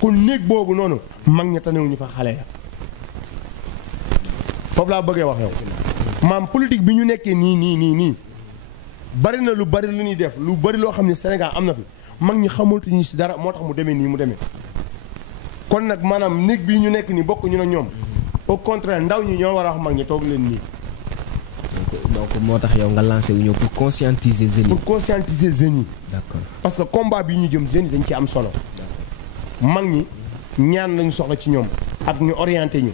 kon néeg boobu noonu mag ña tanewuñu fa xale ya foofu laa bëggee wax yow maam politique bi ñu nekkee nii bari na lu bari lu ñuy def lu bari loo xam ne Sénégal am na fi mag ñi xamatuñu si dara moo tax mu demee nii mu demee. kon nag maanaam néeg bii ñu nekk nii bokk ñu ne ñoom au contraire ndaw ñi ñoo war a wax mag ñi toog leen nii. donc moo tax yow nga lancé wu ñëw pour conscientiser jeunes yi. pour conscientiser jeunes yi. d'accord parce que combat bi ñu jëm jeunes yi dañ ci am solo. mag ñi ñaan lañu soxla ci ñoom ak ñu orienté ñu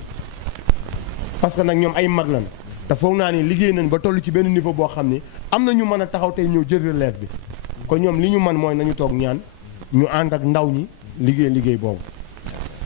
parce que nag ñoom ay mag lañ te foog naa ni liggéey nañ ba toll ci benn niveau boo xam ni am na ñu mën a taxaw tey ñëw jël relève bi kon ñoom li ñu mën mooy nañu toog ñaan ñu ànd ak ndaw ñi liggéey boobu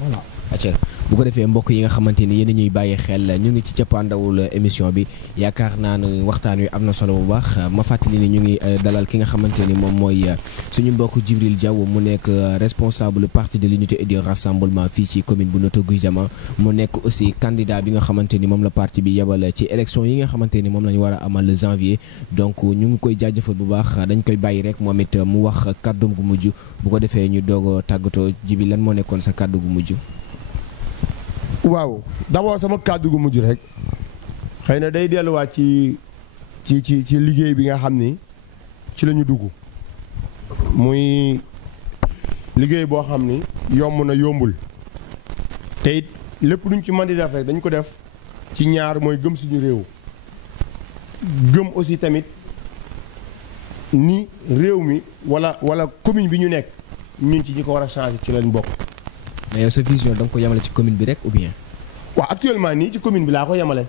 voilà. acca bu ko defee mbokk yi nga xamante ni yéen ñuy bàyyi xel ñu ngi ci cappaandawul émission bi yaakaar naa ne waxtaan wi am na solo bu baax ma fàttali ni ñu ngi dalal ki nga xamante ni moom mooy suñu mbokk Djibril Diaw mu nekk responsable parti de l'unité et du rassemblement fii ci commune bu Notto Gouye Diama mu nekk aussi candidat bi nga xamante ni moom la parti bi yebal ci élection yi nga xamante ni moom la ñu war a amal le janvier donc ñu ngi koy jaajëfal bu baax dañ koy bàyyi rek moom it mu wax kàddum gu mujj bu ko defee ñu doog a tàggatoo Djibi lan moo nekkoon sa kàddu gu mujj. waaw d'abord sama kàddu gu mujj rek xëy na day delluwaat ci liggéey bi nga xam ni ci la ñu dugg muy liggéey boo xam ni yomb na yombul te it lépp luñ ci mën di def rek dañ ko def ci ñaar mooy gëm suñu réew gëm aussi tamit ni réew mi wala commune bi ñu nekk ñun ci ñi ko war a changer ci lañ bokk. mais yow sa vision da nga ko yemale ci commune bi rek ou bien. waaw actuellement nii ci commune bi laa ko yemale.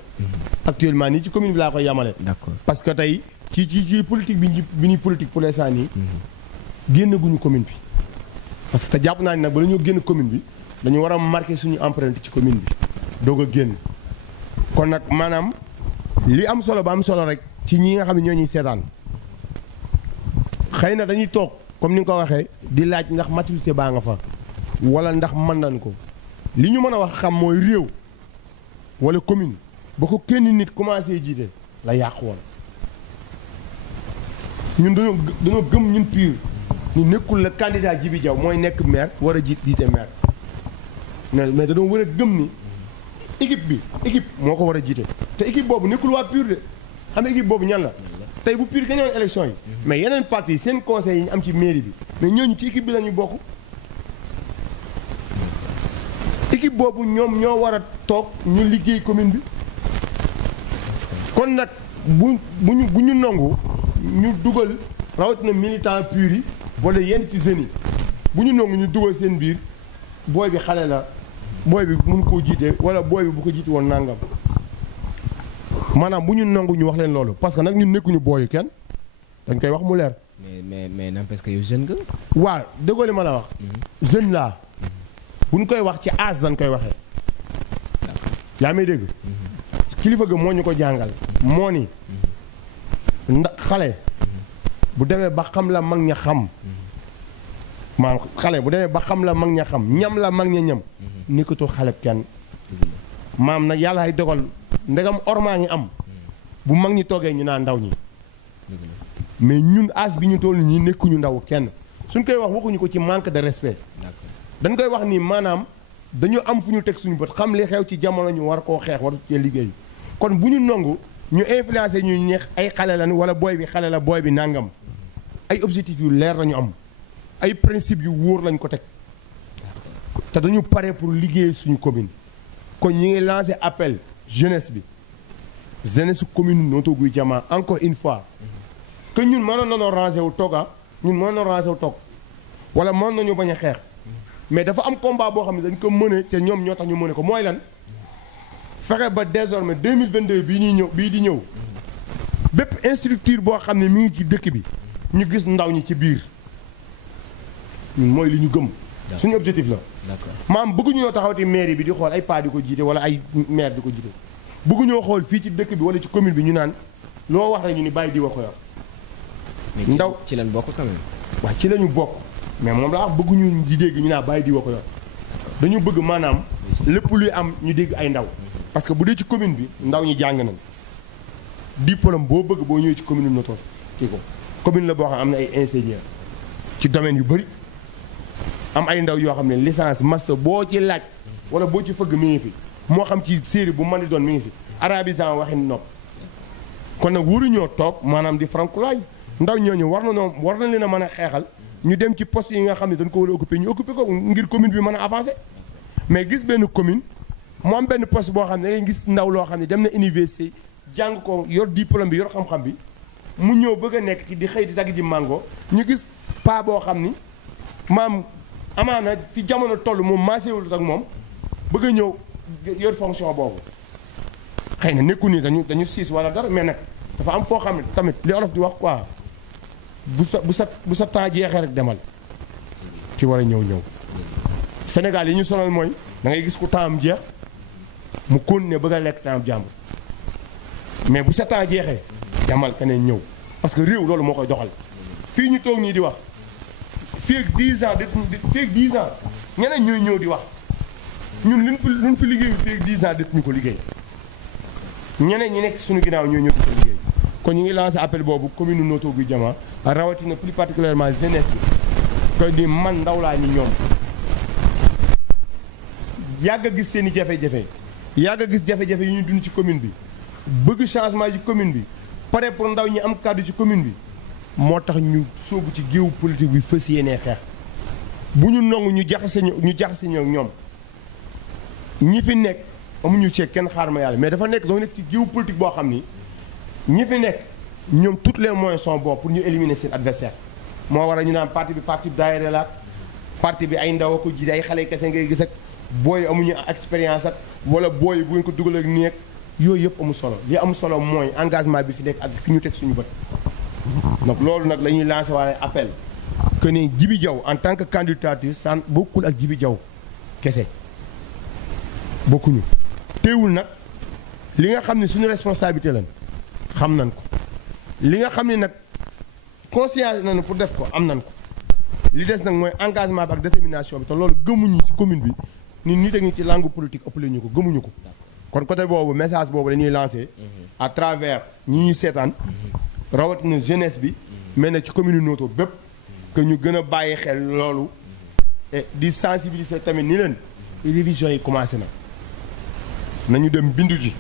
actuellement nii ci commune bi laa ko yemale. d'accord parce que tey ci politique bi ñuy politique pour l'instant nii. génn guñu commune bi. parce que te jàpp naa ni nag ba la ñoo génn commune bi dañu war a marqué suñu empreinte ci commune bi doog a génn. kon nag maanaam li am solo ba am solo rek ci ñi nga xam ne ñoo ñuy seetaan xëy na dañuy toog comme ni nga ko waxee di laaj ndax maturité baa nga fa. wala ndax mën nañ ko li ñu mën a wax xam mooy réew wala commune ba ko kenn nit commencé jiite la yàqu woon ñun dañoo gëm ñun pur ni nekkul la candidat Djibi Diaw mooy nekk maire war a jiite maire mais dañoo war a gëm ni équipe moo ko war a jiite te équipe boobu nekkul waa pur de xam nga équipe boobu ñan la tey bu pur gañoon élection yi mais yeneen parti seen conseil yi ñu am ci mairie bi mais ñooñu ci équipe bi la ñu bokk. équipe boobu ñoom ñoo war a toog ñu liggéey commune bi kon nag bu ñu nangu ñu dugal rawatina militant pur yi wala yenn ci jeunes yi bu ñu nangu ñu dugal seen biir booy bi xale la booy bi mun koo jiite wala booy bi bu ko jiite woon nangam maanaam bu ñu nangu ñu wax leen loolu parce que nag ñun nekkuñu booyu kenn dañ koy wax mu leer. mais non parce que yow jeune nga. waaw déggoo li ma la wax. jeune laa bu ñu koy wax ci âge dañ koy waxee. yaa may dégg. kilifa ga moo ñu ko jàngal. moo ni ndax xale bu demee ba xam la mag ña xam. maanaam xale bu demee ba xam la mag ña xam ñam la mag ña ñam. nekkatul xale kenn. maam nag yàlla ay dogal ndegam ormaa ngi am. bu mag ñi toogee ñu naan ndaw ñi. mais ñun âge bi ñu toll nii nekkuñu ndaw kenn suñ koy wax waxuñu ko ci manque de respect. dañ koy wax ni maanaam dañu am fu ñu teg suñu bët xam li xew ci jamono ñu war koo xeex war cee liggéey kon bu ñu nangu ñu influencé ñu neex ay xale lan wala booy bi xale la booy bi nangam ay objectifs yu leer lañu am ay principes yu wóor lañ ko teg te dañu pare pour liggéey suñu commune kon ñi ngi lancé appel jeunesse bi jeunesse commune Notto Gouye Diama encore une fois que ñun mënoon nañoo rangé wu toog ñun mënoon nañoo rangé wu toog wala mën nañu bañ a xeex mais dafa am combat boo xam ne dañ ko mëne te ñoom ñoo tax ñu mëne ko mooy lan fexe ba désormais 2022 bii di ñëw bépp instructure boo xam ne mi ngi ci dëkk bi ñu gis ndaw ñi ci biir ñun mooy li ñu gëm. suñu objectif la. d'accord maam bëgguñoo taxawati mairie bi di xool ay paa di ko jiite wala ay maire di ko jiite bëgguñoo xool fii ci dëkk bi wala ci commune bi ñu naan loo wax rek ñu ni bàyyi di wa ko yor. ndaw ci lañ bokk quand même. waaw ci lañu bokk mais moom laa wax bëgguñu di dégg ñu naa bàyyi di wa ko yor dañu bëgg maanaam lépp luy am ñu dégg ay ndaw parce que bu dee ci commune bi ndaw ñi jàng nañ diplôme boo bëgg boo ñëwee ci commune Notto kii ko commune la boo xam am na ay ingénieur ci domaine yu bëri am ay ndaw yoo xam ne licence master boo ci laaj wala boo ci fëgg mi ngi fi moo xam ci série bu mën di doon mi ngi fi arabisant waxin nopp kon nag waruñoo toog maanaam di frankulaay ndaw ñooñu war na leen a mën a xeexal ñu dem ci poste yi nga xam ne dañ ko war a occuper ñu occuper ko ngir commune bi mën a avancer mais gis benn commune mu am benn poste boo xam ne ngay gis ndaw loo xam ne dem na université jàng ko yor diplôme bi yor xam-xam bi mu ñëw bëgg a nekk ci di xëy di dagg ji mango ñu gis paa boo xam ni maam amaana fi jamono toll moom maasewul ak moom bëgg a ñëw yor fonction boobu xëy na nekku ni dañu siis wala dara mais nag dafa am foo xam ne tamit li olof di wax quoi bu sa temps jeexee rek demal ci war a ñëw Sénégal yi ñu sonal mooy da ngay gis ku temps am jeex mu continuer bëgg a lekk temps am jàmbur mais bu sa temps jeexee demal keneen ñëw parce que réew loolu moo koy doxal fii ñu toog nii di wax fii ak 10 ans fii ak 10 ans ñeneen ñooy ñëw di wax ñun luñ fi liggéeyu fii ak 10 ans def ñu ko liggéey ñeneen ñi nekk suñu ginnaaw ñooy ñëw di ko liggéey kon ñu ngi lancé appel boobu commune Notto Gouye Diama rawatina plus particulièrement jeunesse bi koy di man ndaw laa ni ñoom yàgg a gis seen i jafe-jafe yàgg a gis jafe-jafe yi ñu dund ci commune bi bëgg changement ci commune bi pare pour ndaw ñi am kàddu ci commune bi moo tax ñu sóobu ci géewu politique bi fës yéenee xeex bu ñu nangu ñu jaxase ñoom ñi fi nekk amuñu ci kenn xaar ma yàlla mais dafa nekk doo nekk ci géewu politique boo xam ni ñi fi nekk ñoom tous les moyens sont bons pour ñu éliminer seen adversaire moo war a ñu naan parti bi daayira la parti bi ay ndaw a ko jiite ay xale kese ngay gis ak booy amuñu expérience ak wala booy bu ngeen ko dugal ak nii ak yooyu yëpp amul solo li am solo mooy engagement bi fi nekk ak fi ñu teg suñu bët donc loolu nag la ñuy lancé waale appel que ni Djibi Diaw en tant que candidature san bokkul ak Djibi Diaw kese bokkuñu teewul nag li nga xam ne suñu responsabilité lan xam nañ ko li nga xam ne nag conscience nañu pour def ko am nañ ko li des nag mooy engagement bi ak détermination bi te loolu gëmuñu ci commune bi nit ñi ci langue politique ëppale ñu ko gëmuñu ko kon côté boobu message boobu dañuy lancé à travers ñi ñuy seetaan rawatina jeunesse bi mais nag ci commune Notto bépp que ñu gën a bàyyi xel loolu et di sensibiliser tamit ni leen révision yi commencé na nañu dem bindu ji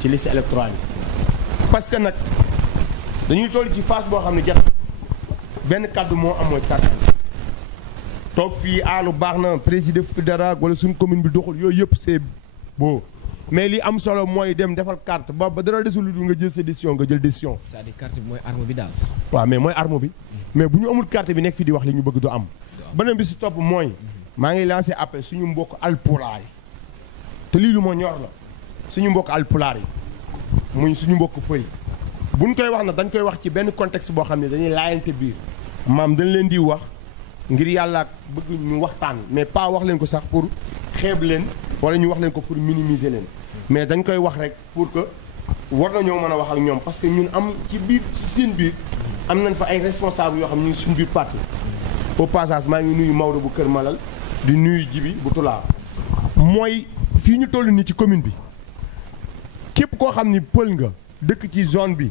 ci liste électorale yi parce que nag dañuy toll ci phase boo xam ne jot benn kàddu moo am mooy kàddu toog fii aalu baax na président fédéral wala suñu commune bi doxul yooyu yëpp c'est beau mais li am solo mooy dem defal carte ba dara desul lu dul nga jël sa décision nga jël décision. c'est-à-dire carte bi mooy arme bi daal. waaw mais mooy arme bi mais bu ñu amul carte bi nekk fi di wax li ñu bëgg du am. beneen bi si topp mooy maa ngi lancé appel suñu mbokk alpulaar yi te lii lu ma ñor la suñu mbokk alpulaar yi muy suñu mbokk pël yi buñ koy wax na dañ koy wax ci benn contexte boo xam ne dañuy laayante biir maam dañ leen di wax ngir yàlla bëgg ñu waxtaan mais pas wax leen ko sax pour xeeb leen wala ñu wax leen ko pour minimiser leen mais dañ koy wax rek pour que war nañoo mën a wax ak ñoom parce que ñun am ci biir ci seen biir am nañ fa ay responsable yoo xam ne ñu ngi suñu biir parti au passage maa ngi nuyu Maodo bu Kër Malal di nuyu Jibi bu Tula mooy fii ñu toll nii ci commune bi képp koo xam ni pël nga dëkk ci zone bi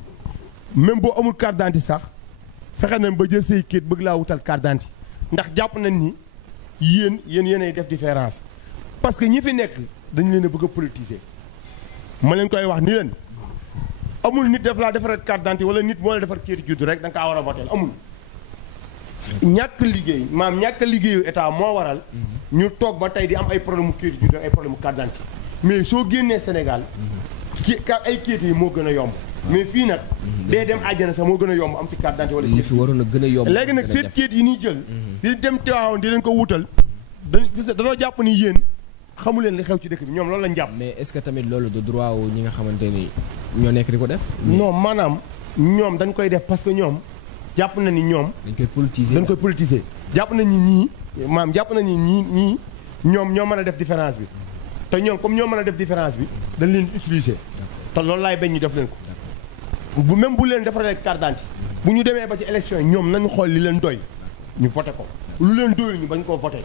même boo amul carte d'identité sax fexe nañ ba jël say kayit bëgg laa wutal carte d'identité ndax jàpp nañ ni yéenay def différence parce que ñi fi nekk dañu leen a bëgg a politiser ma leen koy wax ni leen amul nit def laa defaral carte d'identité wala nit moo la defar kayit juddu rek da nga kaa war a voter amul. ñàkk liggéey maam ñàkk liggéeyu état moo waral ñu toog ba tey di am ay problème mu kayit juddu ay problème mu carte d'identité mais soo génnee Sénégal ay kayit yi moo gën a yomb mais fii nag dee dem àjjana sax moo gën a yomb am fi carte d'identité wala li fi waroon a gën a yomb léegi nag seen kayit yi ñuy jël di dem Tivaouane di leen ko wutal dañoo jàpp ni yéen xamu leen li xew ci dëkk bi ñoom loolu lañ jàpp. mais est-ce que tamit loolu de droit wu ñi nga xamante ni ñoo nekk di ko def. non maanaam ñoom dañ koy def parce que ñoom jàpp na ni ñoom. dañ koy politiser jàpp nañ ni ñii jàpp nañ ni ñii ñoom ñoo mën a def différence bi te ñoom comme ñoo mën a def différence bi dañ leen utiliser te loolu laay bañ ñu def leen ko bu même bu leen defaree carte d'identité bu ñu demee ba ci élection yi ñoom nañu xool li leen doy ñu voté ko lu leen doyul ñu bañ koo voté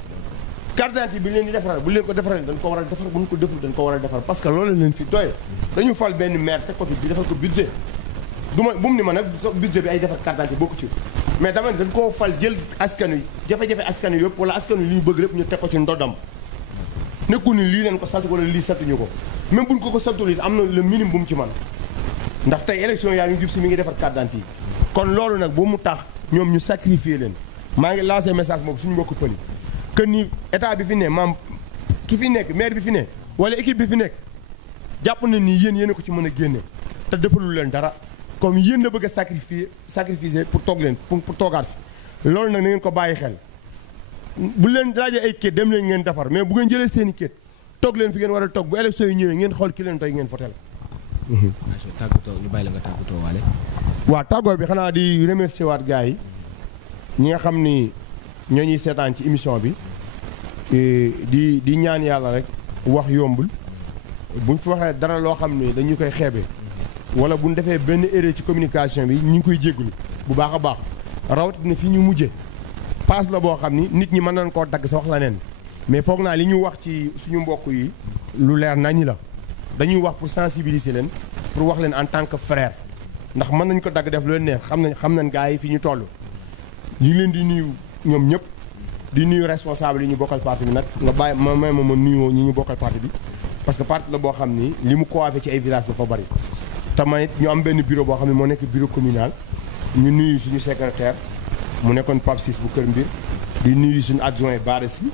carte d'identité bi leen di defaral bu leen ko defaral dañ ko war a defar bu ñu ko deful dañ ko war a defar parce que loolu leen fi doy dañu fal benn maire teg ko fi bi defal ko budget du ma bu mu ni ma nag budget bi ay defar carte d'identité bokku ci mais dama dañ koo fal jël askan wi jafe-jafe askan wi yëpp wala askan wi li ñu bëgg lépp ñu teg ko ci ndodam nekkul ni lii leen ko sant wala lii santuñu ko même buñ ko santul it am na le minimum bu mu ci man ndax tey élection yaa ngi jub si mi ngi defar carte d'identité yi kon loolu nag bu mu tax ñoom ñu sacrifier leen maa ngi lancé message moom suñu mbokku pël yi que ni état bi fi ne maam ki fi nekk maire bi fi ne wala équipe bi fi nekk jàpp na ni yéen a ko ci mën a génne te defalul leen dara comme yéen la bëgg a sacrifier pour toog leen pour toogaat fi loolu nag na ngeen ko bàyyi xel bu leen laajee ay kéet dem leen ngeen defar mais bu ngeen jëlee seen i kéet toog leen fi ngeen war a toog bu élection yi ñëwee ngeen xool ki leen doy ngeen voté la. tàggatoo ñu bàyyi la nga tàggatoo waale. waaw tàggoo bi xanaa di remercier waat gars yi ñi nga xam ni ñoo ñuy seetaan ci émission bi di ñaan yàlla rek wax yombul buñ fi waxee dara loo xam ni dañu koy xeebee wala buñ defee benn erreur ci communication bi ñu ngi koy jégalu bu baax a baax rawatina fi ñu mujje paas la boo xam ni nit ñi mën nañ koo dagg sa wax la neen mais foog naa li ñu wax ci suñu mbokk yi lu leer nañi la dañuy wax pour sensibiliser leen pour wax leen en tant que frère ndax mën nañ ko dagg def lu leen neex xam nañ gars yi fi ñu toll ñu ngi leen di nuyu ñoom ñëpp di nuyu responsable yi ñu bokkal parti bi nag nga bàyyi ma nuyoo ñi ñu bokkal parti bi parce que parti la boo xam ni li mu coiffé ci ay village dafa bari te man it ñu am benn bureau boo xam ne moo nekk bureau communal ñu nuyu suñu secrétaire mu nekkoon Pape Ciss bu Kër Mbir di nuyu suñu adjoint Bara Sy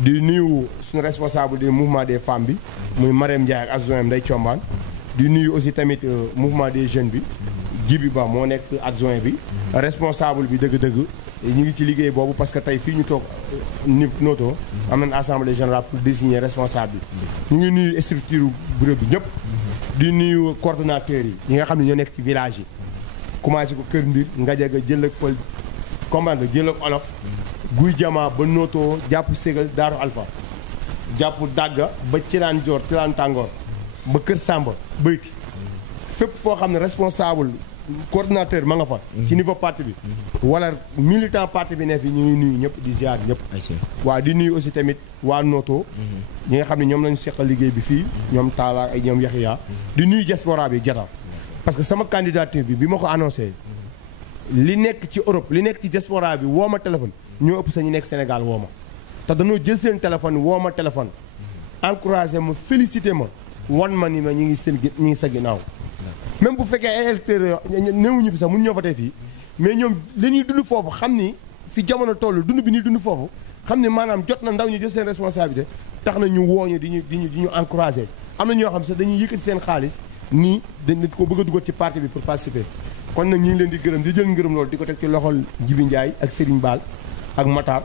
di nuyu suñu responsable des mouvements des femmes bi muy Marème Ndiaye ak adjoint Ndeye Thiombane di nuyu aussi tamit mouvement des jeunes bi Djibi Ba moo nekk adjoint bi responsable bi dëgg-dëgg ñu ngi ci liggéey boobu parce que tey fii ñu toog noto am nañ assemblée générale pour désigner responsable bi ñu ngi nuyu structure bureau bi ñëpp di nuyu coordonnateurs yi nga xam ne ñoo nekk ci village yi commencé ko Kër Mbir Ngajaga jël ak pël commande nga jël ak olof guy jamaa ba noto jàpp ségal daaru alpha jàpp dàgga ba cilaan joor cilaan tàngoor ba kër Samba bayti fépp foo xam ne responsable coordinateur ma nga fa ci niveau parti bi wala militant parti bi ne fi ñu ngi nuyu ñëpp di ziar ñëpp waaw di nuyu aussi tamit waa noto ñi nga xam ne ñoom lañu seqal liggéey bi fii ñoom Talla ay ñoom Yaxya di nuyu diaspora bi jata parce que sama candidature bi ma ko annoncé li nekk ci Europe li nekk ci diaspora bi woo ma téléphone ñoo ëpp sa ñu nekk Sénégal woo ma te dañoo jël seen téléphone woo ma téléphone encouragé ma félicité ma wan ma ni ma ñi ngi sa ginnaaw même bu fekkee ay électeurs néewuñu fi sax mun ñoo fa tey fii mais ñoom li ñuy dund foofu xam ni fi jamono toll dund bi ñuy dund foofu xam ni maanaam jot na ndaw ñu jël seen responsabilité tax na ñu woo ñu di ñu encouragé am na ñoo xam sax dañuy yëkkati seen xaalis nii dañ ko bëgg a dugal ci parti bi pour participer kon nag ñu ngi leen di gërëm di jël ngërëm loolu di ko teg ci loxol Jibi Ndiaye ak Serigne Baal ak Matar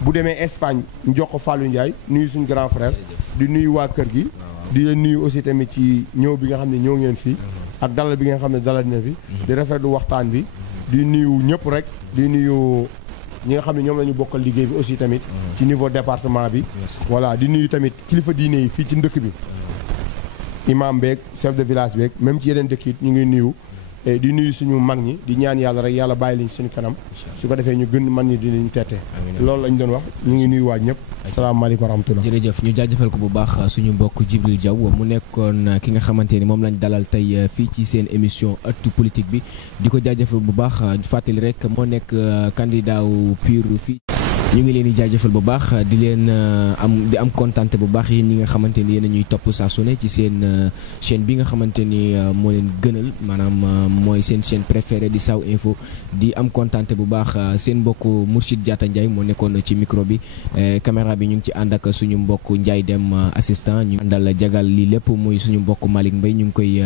bu demee Espagne ñu jox ko Fallou Ndiaye nuyu suñu grand frère di nuyu waa kër gi di leen nuyu aussi tamit ci ñëw bi nga xam ne ñëw ngeen fii ak dalal bi nga xam ne dalal na fi di rafetlu waxtaan bi di nuyu ñëpp rek di nuyu ñi nga xam ne ñoom la ñu bokkal liggéey bi aussi tamit ci niveau département bi voilà di nuyu tamit kilifa diine yi fii ci ndëkk bi imam beeg chef de village beeg même ci yeneen dëkk it ñu ngi nuyu di nuyu suñu mag ñi di ñaan yàlla rek yàlla bàyyi lañ suñu kanam su ko defee ñu gën mag ñi dinañ tette loolu lañ doon wax ñu ngi nuyu waaj ñëpp salaamaaleykum wa rahmatullah jërëjëf ñu jaajëfal ko bu baax suñu mbokk Djibril Diaw mu nekkoon ki nga xamante ni moom lañ dalal tey fii ci seen émission ëttu politique bi di ko jaajëfal bu baax fàttali rek moo nekk candidat wu PUR fii ñu ngi leen di jaajëfal bu baax di leen am kontante bu baax yéen ñi nga xamante ni yéen a ñuy topp saa su ne ci seen chaîne bi nga xamante ni moo leen gënal maanaam mooy seen chaîne préférée di Saw Info di am kontante bu baax seen mbokk Mourchid Diatta Ndiaye moo nekkoon ci micro bi caméra bi ñu ngi ci ànd ak suñu mbokk Ndiaye Dem assistant ñu àndal jagal lii lépp muy suñu mbokk Malick Mbaye ñu ngi koy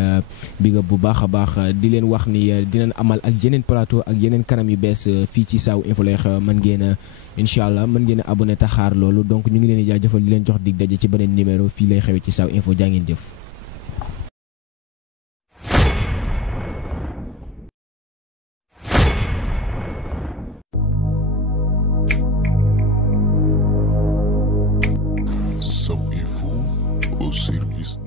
big up bu baax a baax di leen wax ni dinañ amal ak yeneen plateau ak yeneen kanam yu bees fii ci Saw Info lay mën ngeen incha allah mën ngeen a abonné taxaar loolu donc ñu ngi leen di jaajëfal di leen jox dig daje ci beneen numéro fii lay xewee ci Saw Info jaa ngeen jëf. Saw Info au service